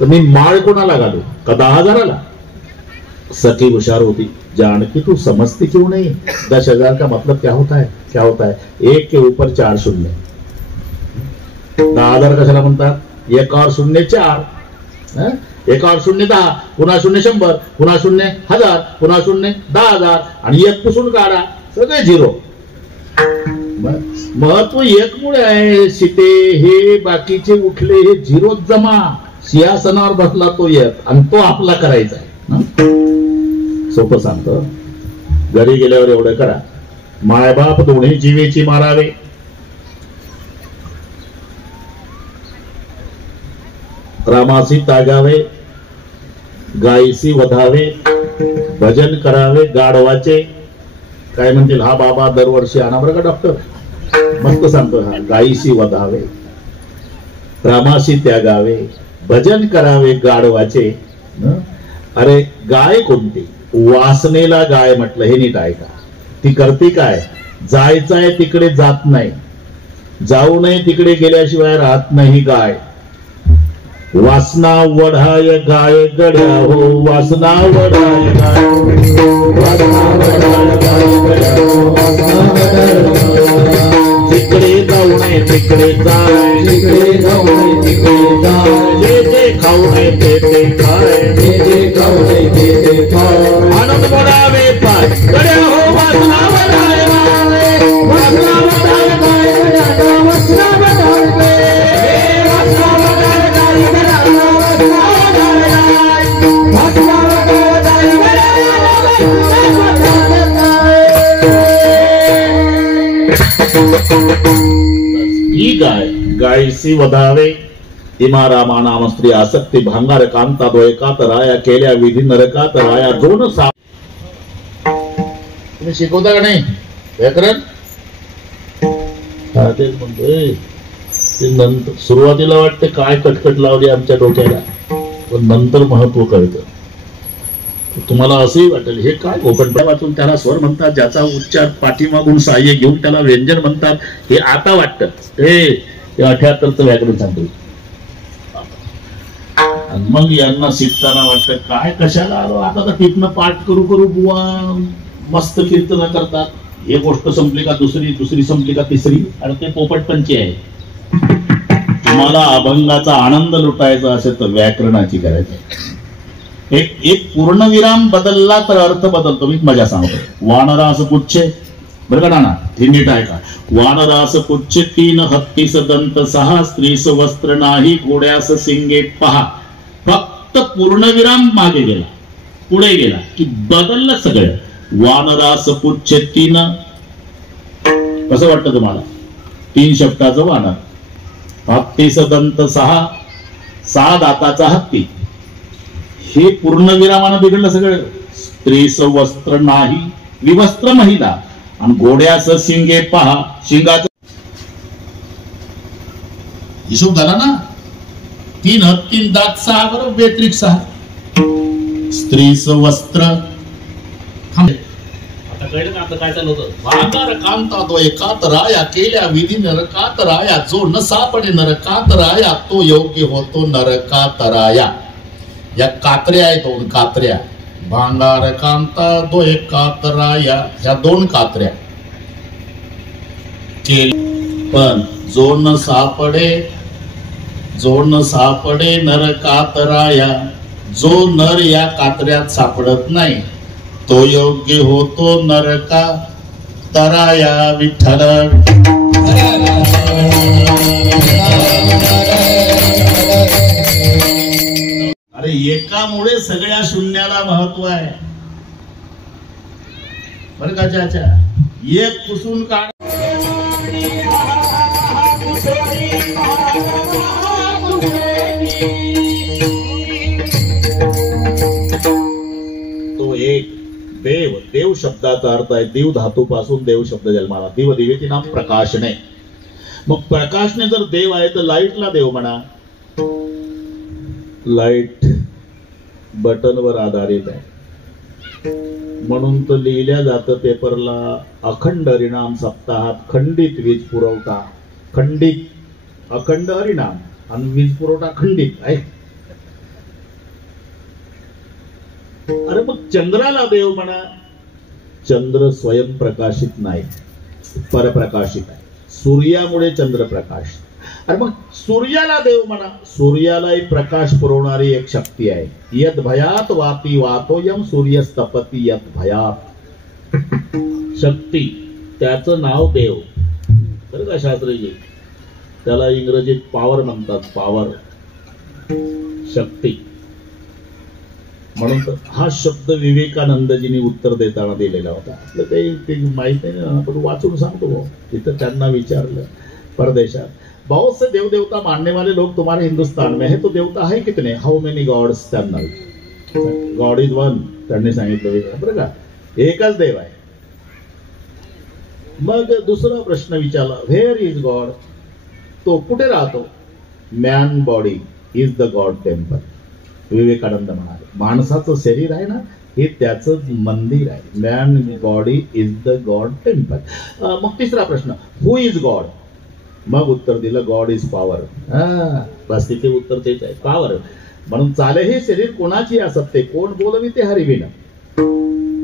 तर मी माळ कोणाला घालू का 10,000ला. सखी हुशार होती. जानकी तू समझती क्यों नहीं 10,000 का मतलब क्या होता है 1 के ऊपर 4 शून्य. 10,000 कशाला म्हणतात. 1 और 0 4 1 और 0 10 पुन्हा 0 100 पुन्हा 0 1000 पुन्हा 0 10,000 आणि 1 पुसून काढा सगळे 0. महत्व 1 मुळे आहे. सीते हे बाकीचे उठले हे 0 जमा. सिंहासनावर बसला तो 1 आणि तो आपला करायचा आहे. सोपं सांगतो. घरी गेल्यावर एवढं करा. मायबाप दोन्ही जीवेची मारावे. रामासी तागावे गायीसी वधावे. भजन करावे गाढवाचे काय म्हणतील, हा बाबा दरवर्षी आणा बरं का डॉक्टर, मस्त सांगतो, हा गायीशी वधावे, रामाशी त्यागावे, भजन करावे गाढवाचे. अरे गाय कोणती? वासनेला गाय म्हटलं, हे नीट ऐका. ती करते काय? जायचंय तिकडे जात नाही, जाऊ नये तिकडे गेल्याशिवाय राहत नाही गाय. वासना वढाय गाय गड्या हो, वासना वढाय गाय, वासना वढाय गाय गड्या हो, वासना वढाय गाय. जिकडे जाऊ नये तिकडे जाय, जिकडे जाऊ नये तिकडे जाय, जे जे खाऊ नये ते ते खाय, जे जे खाऊ नये ते ते खाय. आनंद वढावे पाय गड्या हो, वासना वढाय गाय, वासना वढाय गाय गड्या हो, वासना वढाय गाय, वासना वढाय गाय गड्या हो, वासना वढाय गाय, वासना वढाय गाय गड्या हो, वासना वढाय गाय. ही गाय गायसी वधावे, इमा रामा नाम स्त्री आसक्ती भांगार कांता दो एकात राया, केल्या विधी नरकात राया. जो न सा तुम्ही शिकवता का नाही व्याकरण? तेच म्हणतोय. ते नंतर सुरुवातीला वाटते काय कटकट लावली आमच्या डोक्याला, पण नंतर महत्व कळतं. तुम्हाला असंही वाटेल हे काय गोपनपणे वाचून त्याला स्वर म्हणतात, ज्याचा उच्चार पाठीमागून सहाय्य घेऊन त्याला व्यंजन म्हणतात. हे आता वाटतं हे 78चं व्याकरण सांगतो. मग यांना शिकताना वाटतं काय कशाला आलो आता, तर तिथनं पाठ करू करू बुवा मस्त कीर्तन करतात. एक गोष्ट संपली का दुसरी, दुसरी संपली का तिसरी, आणि ते पोपटपंची आहे. तुम्हाला अभंगाचा आनंद लुटायचा असेल तर व्याकरणाची करायची. एक पूर्णविराम बदलला तर अर्थ बदलतो. मी मजा सांगतो. वानरास पुच्छे, बरं का नाना, हे नीट ऐका. वानरास पुच्छे 3 हत्तीस दंत 6 स्त्रीस वस्त्र नाही घोड्यास शिंगे पहा. फक्त पूर्णविराम मागे गेला, पुढे गेला की बदललं सगळं. वानरास पुच्छे 3, कसं वाटतं तुम्हाला? 3 शब्दाचं वानर, हत्तीस दंत 6 दाताचा हत्ती. हे पूर्णविरामानं बिघडलं सगळं. स्त्रीस वस्त्र नाही, विवस्त्र महिला, आणि घोड्यास शिंगे पहा. शिंगाचं हिशोब झाला ना. 3 हत्ती 3 दात 6 बरोबर, बेत्रिक 6. स्त्रीस वस्त्र. आता कळलं का आता काय चालू होतं? भांगार कांता तो एकात राया, केल्या विधी नरकात राया. जो न सापडे नरकात राया, तो योग्य होतो नरकात राया. या कात्र्या आहेत, 2 कात्र्या. भांगार कांता दो एकात राया, ह्या 2 कात्र्या पण जो न सापडे, जो न सापडे नरकात राया. जो नर या कात्र्यात सापडत नाही तो योग्य होतो नरका तराया. विठ्ठल अरे एकामुळे सगळ्या शून्याला महत्व आहे बरं का. चाचा एक पुसून काढ. तो एक देव, देव शब्दाचा अर्थ आहे देव धातूपासून देव शब्द जन्माला. देव दिवेती नाम प्रकाशने. मग प्रकाशने जर देव आहे तर लाईटला देव म्हणा. लाईट बटनवर आधारित आहे म्हणून तर लिहिल्या जातं पेपरला, अखंड हरिनाम सप्ताहात खंडित वीज पुरवठा. खंडित, अखंड हरिनाम आणि वीज पुरवठा खंडित आहे. अरे मग चंद्राला देव म्हणा. चंद्र स्वयंप्रकाशित नाही, परप्रकाशित आहे. सूर्यामुळे चंद्र प्रकाश. अरे मग सूर्याला देव म्हणा. सूर्यालाही प्रकाश पुरवणारी एक शक्ती आहे. यद भयात वाती वातोयम सूर्यस्तपती यद भयात. शक्ती, त्याचं नाव देव बरं का शास्त्रीजी. त्याला इंग्रजीत पॉवर म्हणतात. पॉवर, शक्ती. म्हणून हा शब्द विवेकानंदजींनी उत्तर देताना दिलेला होता. आपलं ते माहित नाही ना, आपण वाचून सांगतो. तिथं त्यांना विचारलं परदेशात, बहुत से देव देवता मानने वाले लोग तुम्हारे हिंदुस्तान में है, तो देवता है कितने? How many gods? God is one. त्यांनी सांगितलं बरं का, एकच देव आहे. मग दुसरा प्रश्न विचारला, व्हेअर इज गॉड? तो कुठे राहतो? Man body is the god temple. Vivekananda म्हणाले, माणसाचं शरीर आहे ना, हे त्याचं मंदिर आहे. Man body is the god temple. मग तिसरा प्रश्न, हु इज गॉड? मग उत्तर दिलं, गॉड इज पॉवर. बस तिथे उत्तर तेच आहे, पॉवर. म्हणून चाले हे शरीर कोणाची असते, कोण बोलवी ते हरिविन.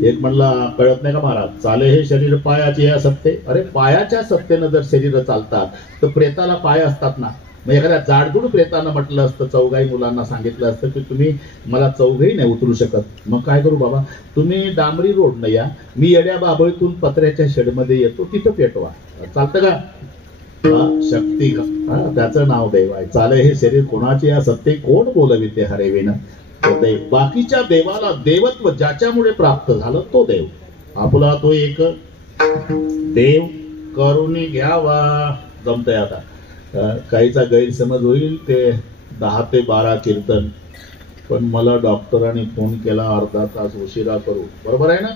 एक म्हणला, कळत नाही का महाराज, चाले हे शरीर पायाची असते. अरे पायाच्या सत्तेनं जर शरीर चालतात तर प्रेताला पाय असतात ना. मग एखाद्या जाडजूड प्रेतानं म्हटलं असतं, चौघाई मुलांना सांगितलं असतं की तुम्ही मला चौघही नाही उतरू शकत, मग काय करू बाबा, तुम्ही डांबरी रोडनं या, मी येड्या बाबळीतून पत्र्याच्या शेडमध्ये येतो, तिथं पेटवा. चालतं का? शक्ती का? त्याचं नाव देव आहे. चाले हे शरीर कोणाचे असते, कोण बोलविते हरेविन. तो देव. बाकीच्या देवाला देवत्व ज्याच्यामुळे प्राप्त झालं तो देव. आपला तो एक देव करुणी घ्यावा. जमतंय आता. काहीचा गैरसमज होईल ते 10 ते 12 कीर्तन, पण मला डॉक्टरांनी फोन केला अर्धा तास उशिरा करू. बरोबर आहे ना?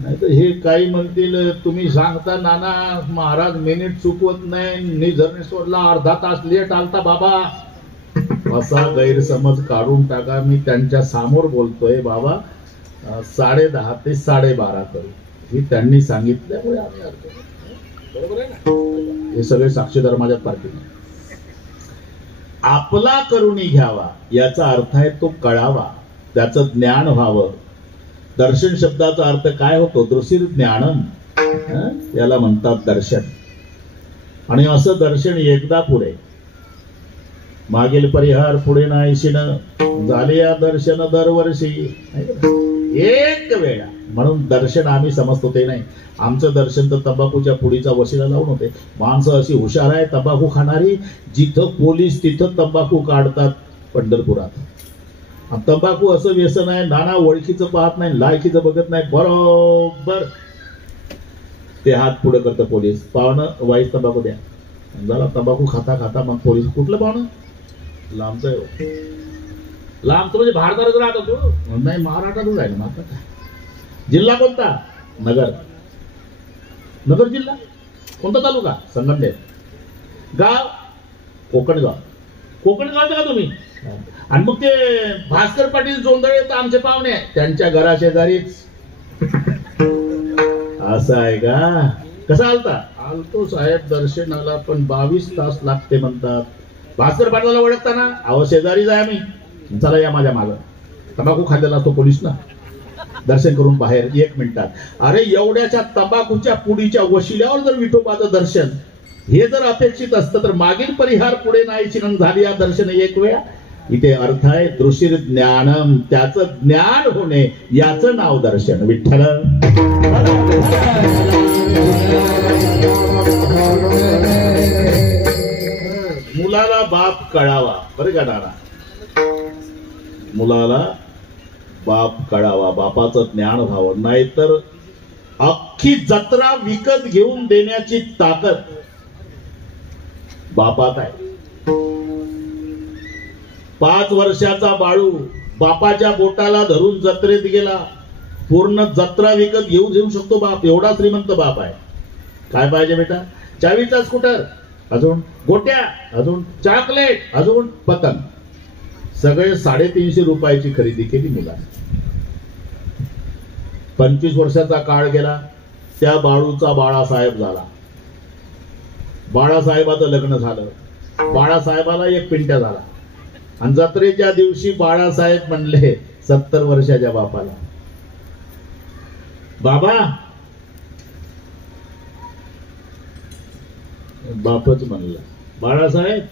नाही तर हे काही म्हणतील, तुम्ही सांगता नाना महाराज मिनिट चुकवत नाही, निधर्मेश्वरला अर्धा तास लेट आलता बाबा. असा गैरसमज काढून टाका. मी त्यांच्या समोर बोलतोय बाबा 10:30 ते 12:30 करू. हे त्यांनी सांगितल्यामुळे आम्ही अर्थ. बरोबर आहे ना? हे सगळे साक्षीदार माझ्या पार्टीने. आपला करुणी घ्यावा याचा अर्थ आहे तो कळावा, त्याचं ज्ञान व्हावं. दर्शन शब्दाचा अर्थ काय होतो? दृश्य ज्ञानम, याला म्हणतात दर्शन. आणि असं दर्शन एकदा पुरे, मागील परिहार पुढे नाहीशी झाले या दर्शन दरवर्षी एक वेळा. म्हणून दर्शन आम्ही समजतो ते नाही. आमचं दर्शन तर तंबाखूच्या पुडीचा वशिला लावून होते. माणसं अशी हुशार आहे तंबाखू खाणारी, जिथं पोलीस तिथं तंबाखू काढतात पंढरपुरात. तंबाखू असं व्यसन आहे, नाना ओळखीचं पाहत नाही, लायकीचं बघत नाही, बरोबर ते हात पुढे करतं पोलीस. पाहुणं वाईस तंबाखू द्या. झाला तंबाखू खाता खाता मग पोलीस, कुठलं पाहुणं? लांबचं आहे. लांबचं म्हणजे भारतातच राहतो तू? नाही, महाराष्ट्रातच आहे ना. महाराष्ट्रात जिल्हा कोणता? नगर. नगर जिल्हा. कोणता तालुका? संगमनेर. गाव? कोकणगाव. कोकणगावचे का तुम्ही? आणि मग ते भास्कर पाटील जोंधळे तर आमचे पाहुणे, त्यांच्या घराशेजारीच. असं आहे का? कसा आलता? आलतो साहेब दर्शनाला, पण 22 तास लागते म्हणतात. भास्कर पाटलाला ओळखताना? अहो शेजारीच आहे आम्ही. चला या माझ्या मागं. तंबाखू खाल्लेला असतो पोलीस ना. दर्शन करून बाहेर 1 मिनिटात. अरे एवढ्याच्या तंबाखूच्या पुडीच्या वशिल्यावर जर विठोबाचं दर्शन हे जर अपेक्षित असतं तर मागील परिहार पुढे नाही चिरण झाली या दर्शन एक वेळा. इथे अर्थ आहे दृश्य ज्ञानम, त्याचं ज्ञान होणे याचं नाव दर्शन. विठ्ठल. मुलाला बाप कळावा. बरं का नाना? मुलाला बाप कळावा, बापाचं ज्ञान व्हावं. नाहीतर अख्खी जत्रा विकत घेऊन देण्याची ताकद बापात आहे. 5 वर्षाचा बाळू बापाच्या बोटाला धरून जत्रेत गेला, पूर्ण जत्रा विकत घेऊ शकतो बाप. एवढा श्रीमंत बाप आहे. काय पाहिजे बेटा? चावीचा स्कूटर, अजून गोट्या, अजून चॉकलेट, अजून पतंग. सगळे 350 रुपयाची खरेदी केली मुलाने. 25 वर्षाचा काळ गेला. त्या बाळूचा बाळासाहेब झाला. बाळासाहेबाचं लग्न झालं. बाळासाहेबाला 1 पिंट्या झाला. आणि जत्रेच्या दिवशी बाळासाहेब म्हणले 70 वर्षाच्या बापाला, बाबा. बापच म्हणला, बाळासाहेब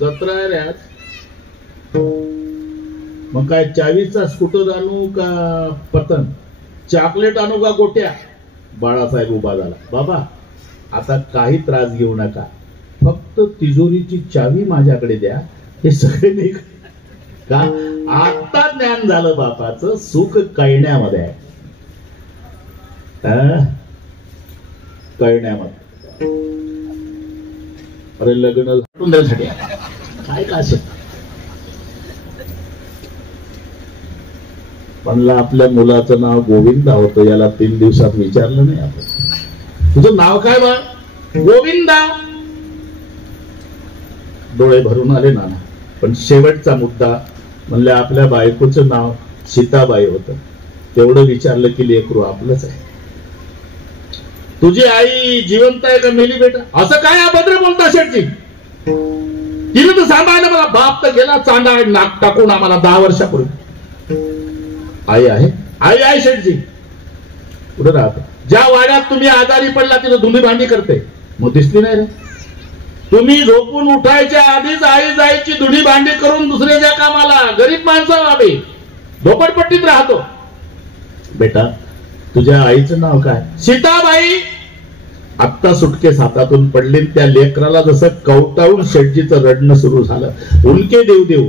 जत्रा आहे रे आज. मग काय चावीचा स्कूटर आणू का पतंग? चॉकलेट आणू का गोट्या? बाळासाहेब उभा झाला. बाबा आता काही त्रास घेऊ नका, फक्त तिजोरीची चावी माझ्याकडे द्या. हे सगळे नाही का? आता ज्ञान झालं बापाचं. सुख कळण्यामध्ये आहे. कळण्यामध्ये. अरे लग्न काय का असेल म्हणलं आपल्या मुलाचं नाव गोविंदा होतं, याला 3 दिवसात विचारलं नाही आपण, तुझं नाव काय बा? गोविंदा. डोळे भरून आले नाना. पण शेवटचा मुद्दा म्हणलं आपल्या बायकोचं नाव सीताबाई होतं, तेवढं विचारलं की लेकरू आपलंच आहे. तुझी आई जिवंत आहे का मेली बेटा? असं काय अभद्र बोलता शेठजी? तिने तर सांभाळलं मला, बाप तर गेला चांदा नाक टाकून आम्हाला 10 वर्षापूर्वी. आई आहे? आई आहे शेठजी. कुठं राहत? ज्या वाड्यात तुम्ही आजारी पडला तिथं धुंडी भांडी करते, मग दिसली नाही रे? तुम्ही झोपून उठायच्या आधीच आई जायची धुणी भांडी करून दुसऱ्याच्या कामाला. गरीब माणसं आम्ही झोपडपट्टीत राहतो. बेटा तुझ्या आईचं नाव काय? सीताबाई. आत्ता सुटकेस हातातून पडली, त्या लेकराला जसं कवटाळून शेठजीचं रडणं सुरू झालं. उनके देव देव.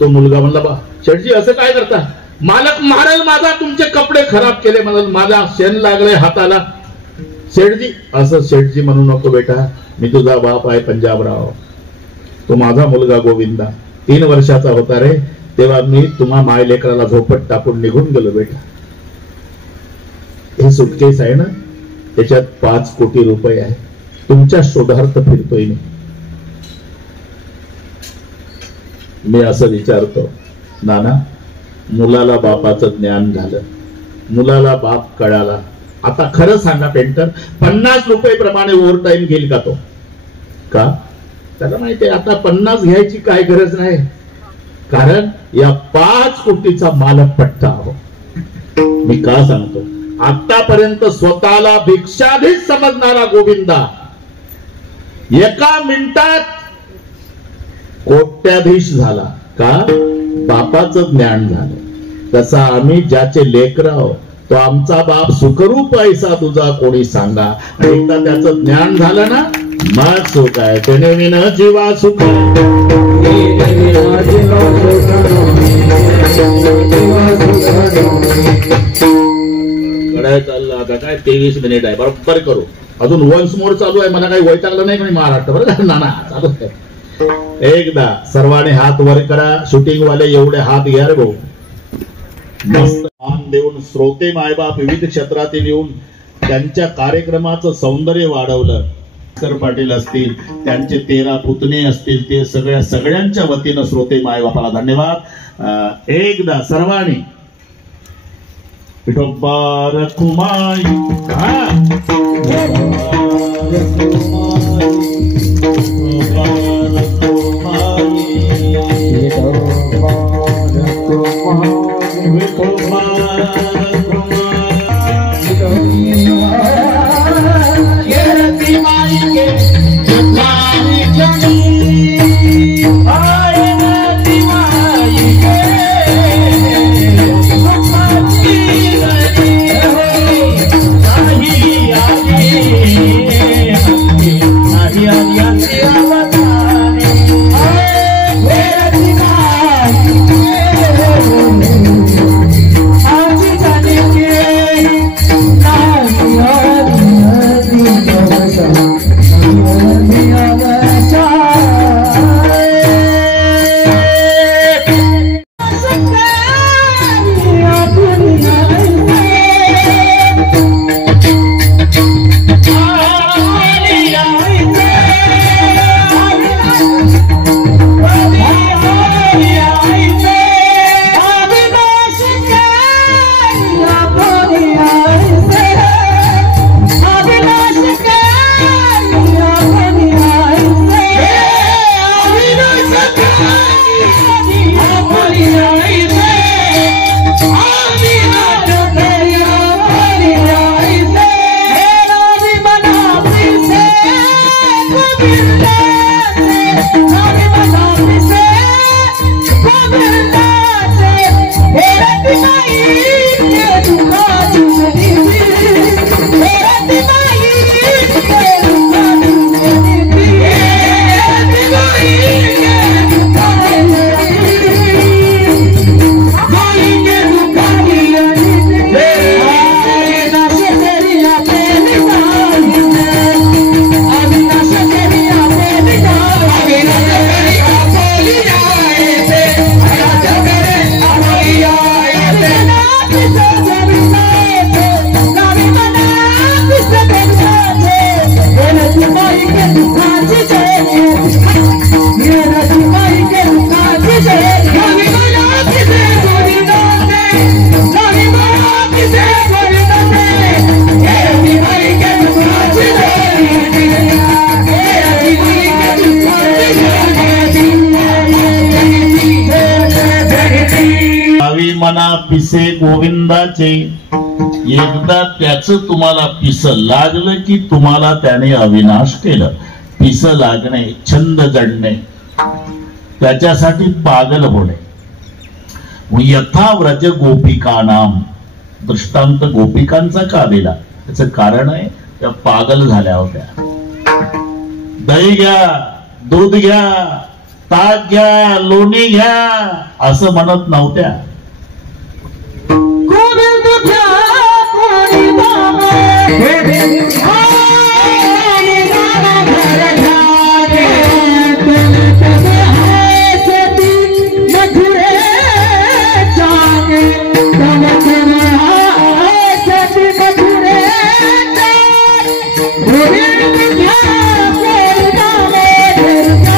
तो मुलगा म्हणला, बा शेठजी असं काय करता? मालक मारेल माझा, तुमचे कपडे खराब केले म्हणून, माझा शेण लागले हाताला. शेठजी असं शेठजी म्हणू नको बेटा, मी तुझा बाप आहे पंजाबराव, तो माझा मुलगा गोविंदा. 3 वर्षाचा होता रे तेव्हा मी तुम्हा माय लेकराला झोपट टाकून निघून गेलो बेटा. हे सुटकेस आहे ना, त्याच्यात 5 कोटी रुपये आहे. तुमच्या शोधार्थ फिरतोय मी असं विचारतो, नाना मुलाला बापाचं ज्ञान झालं, मुलाला बाप कळाला, आता खरं सांगा पेंटर, 50 रुपये प्रमाणे ओव्हर टाइम घेईल का तो? का? त्याला माहिती आहे आता 50 घ्यायची काय गरज नाही, कारण या 5 कोटीचा मालक पट्टा आहो. मी का सांगतो? आतापर्यंत स्वतःला भिक्षाधीश समजणारा गोविंदा 1 मिनिटात कोट्याधीश झाला. का? बापाचं ज्ञान झालं. तसा आम्ही ज्याचे लेकर आहोत, तो आमचा बाप सुखरूप ऐसा तुझा कोणी सांगा. एकदा त्याचं ज्ञान झालं ना, मग सुख आहे. त्याने विन जीवा सुख. चाललं आता काय 23 मिनिट आहे, बरोबर करू. अजून वन्स मोर चालू आहे, मला काही वैतागलं नाही कोणी महाराष्ट्र, बरं का? नाना चालू आहे. एकदा सर्वांनी हात वर करा. शूटिंग वाले एवढे हात घ्या रे भाऊ. मस्त मान देऊन श्रोते मायबाप विविध क्षेत्रातील येऊन त्यांच्या कार्यक्रमाचं सौंदर्य वाढवलं. भास्कर पाटील असतील, त्यांचे 13 पुतणे असतील, ते सगळ्यांच्या वतीनं श्रोते मायबापाला धन्यवाद. एकदा सर्वांनी विठोबा कुमाई पिसे गोविंदाचे. एकदा त्याच तुम्हाला पिस लागलं की तुम्हाला त्याने अविनाश केलं. पिस लागणे, छंद जडणे, त्याच्यासाठी पागल होणे. यथा व्रज गोपिका नाम, दृष्टांत गोपिकांचा का दिला? त्याचं कारण आहे त्या पागल झाल्या होत्या. दही घ्या, दूध घ्या, ताक घ्या, लोणी घ्या असं म्हणत नव्हत्या. गोविंद घ्या कोणी बाबा, गोविंद घ्या कोणी बाबा, घर घ्या तन है सती मधुरे जाने, तन है सती मधुरे जाने. गोविंद घ्या कोणी बाबा, घर घ्या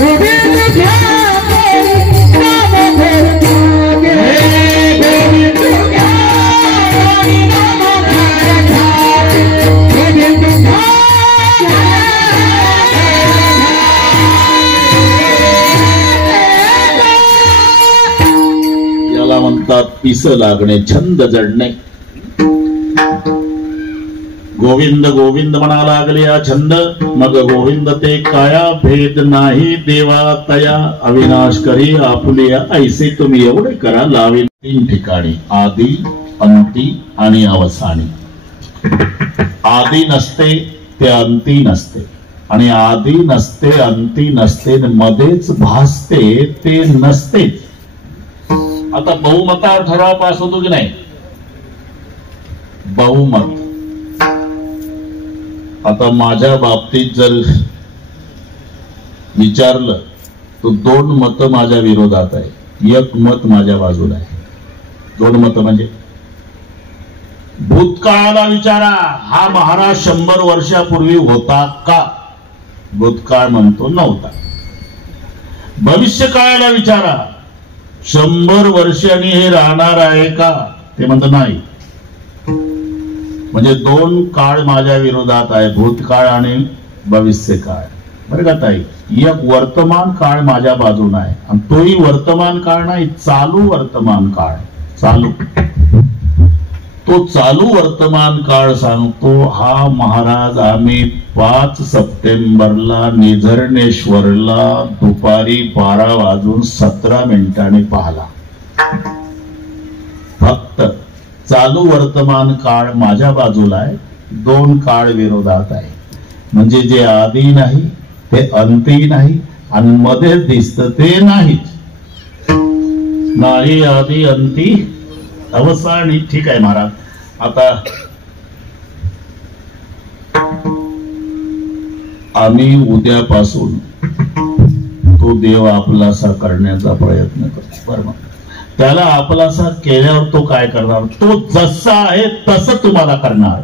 गोविंद घ्या कोणी बाबा, घर याला म्हणतात पिस लागणे, छंद जडणे. गोविंद गोविंद म्हणा लागले हा छंद. मग गोविंद ते काया, भेद नाही देवा तया. अविनाश करी आपुलिया ऐसे तुम्ही एवढे करा लावे. 3 ठिकाणी आदी, अंती आणि अवसानी. आदी नसते ते अंती नसते, आणि आदी नसते अंती नसते, मध्येच भासते ते नसतेच. आता बहुमतावर ठराव पास होतो की नाही? बहुमत. आता माझ्या बाबतीत जर विचारलं तर 2 मत माझ्या विरोधात आहे, 1 मत माझ्या बाजूला आहे. 2 मत म्हणजे भूतकाळाला विचारा, हा महाराज 100 वर्षापूर्वी होता का? भूतकाळ म्हणतो नव्हता. भविष्य काळाला विचारा, 100 वर्षांनी हे राहणार आहे का? ते म्हणतो नाही. म्हणजे 2 काळ माझ्या विरोधात आहे, भूतकाळ आणि भविष्य काळ. बरं का ताई? एक वर्तमान काळ माझ्या बाजूला आहे, आणि तोही वर्तमान काळ नाही, चालू वर्तमान काळ. चालू तो चालू वर्तमान काळ सांगतो. हा महाराज आम्ही 5 सप्टेंबरला निझर्णेश्वरला दुपारी 12:17 पाहला. फक्त चालू वर्तमान काळ माझ्या बाजूला आहे, 2 काळ विरोधात आहे. म्हणजे जे आदी नाही ते अंती नाही, आणि मध्ये दिसत ते नाहीच. नाही आदी अंती अवसानी. ठीक आहे महाराज. आता आम्ही उद्यापासून तो देव आपलासा करण्याचा प्रयत्न करतो. बरं, त्याला आपलासा केल्यावर तो काय करणार? तो जसा आहे तसं तुम्हाला करणार.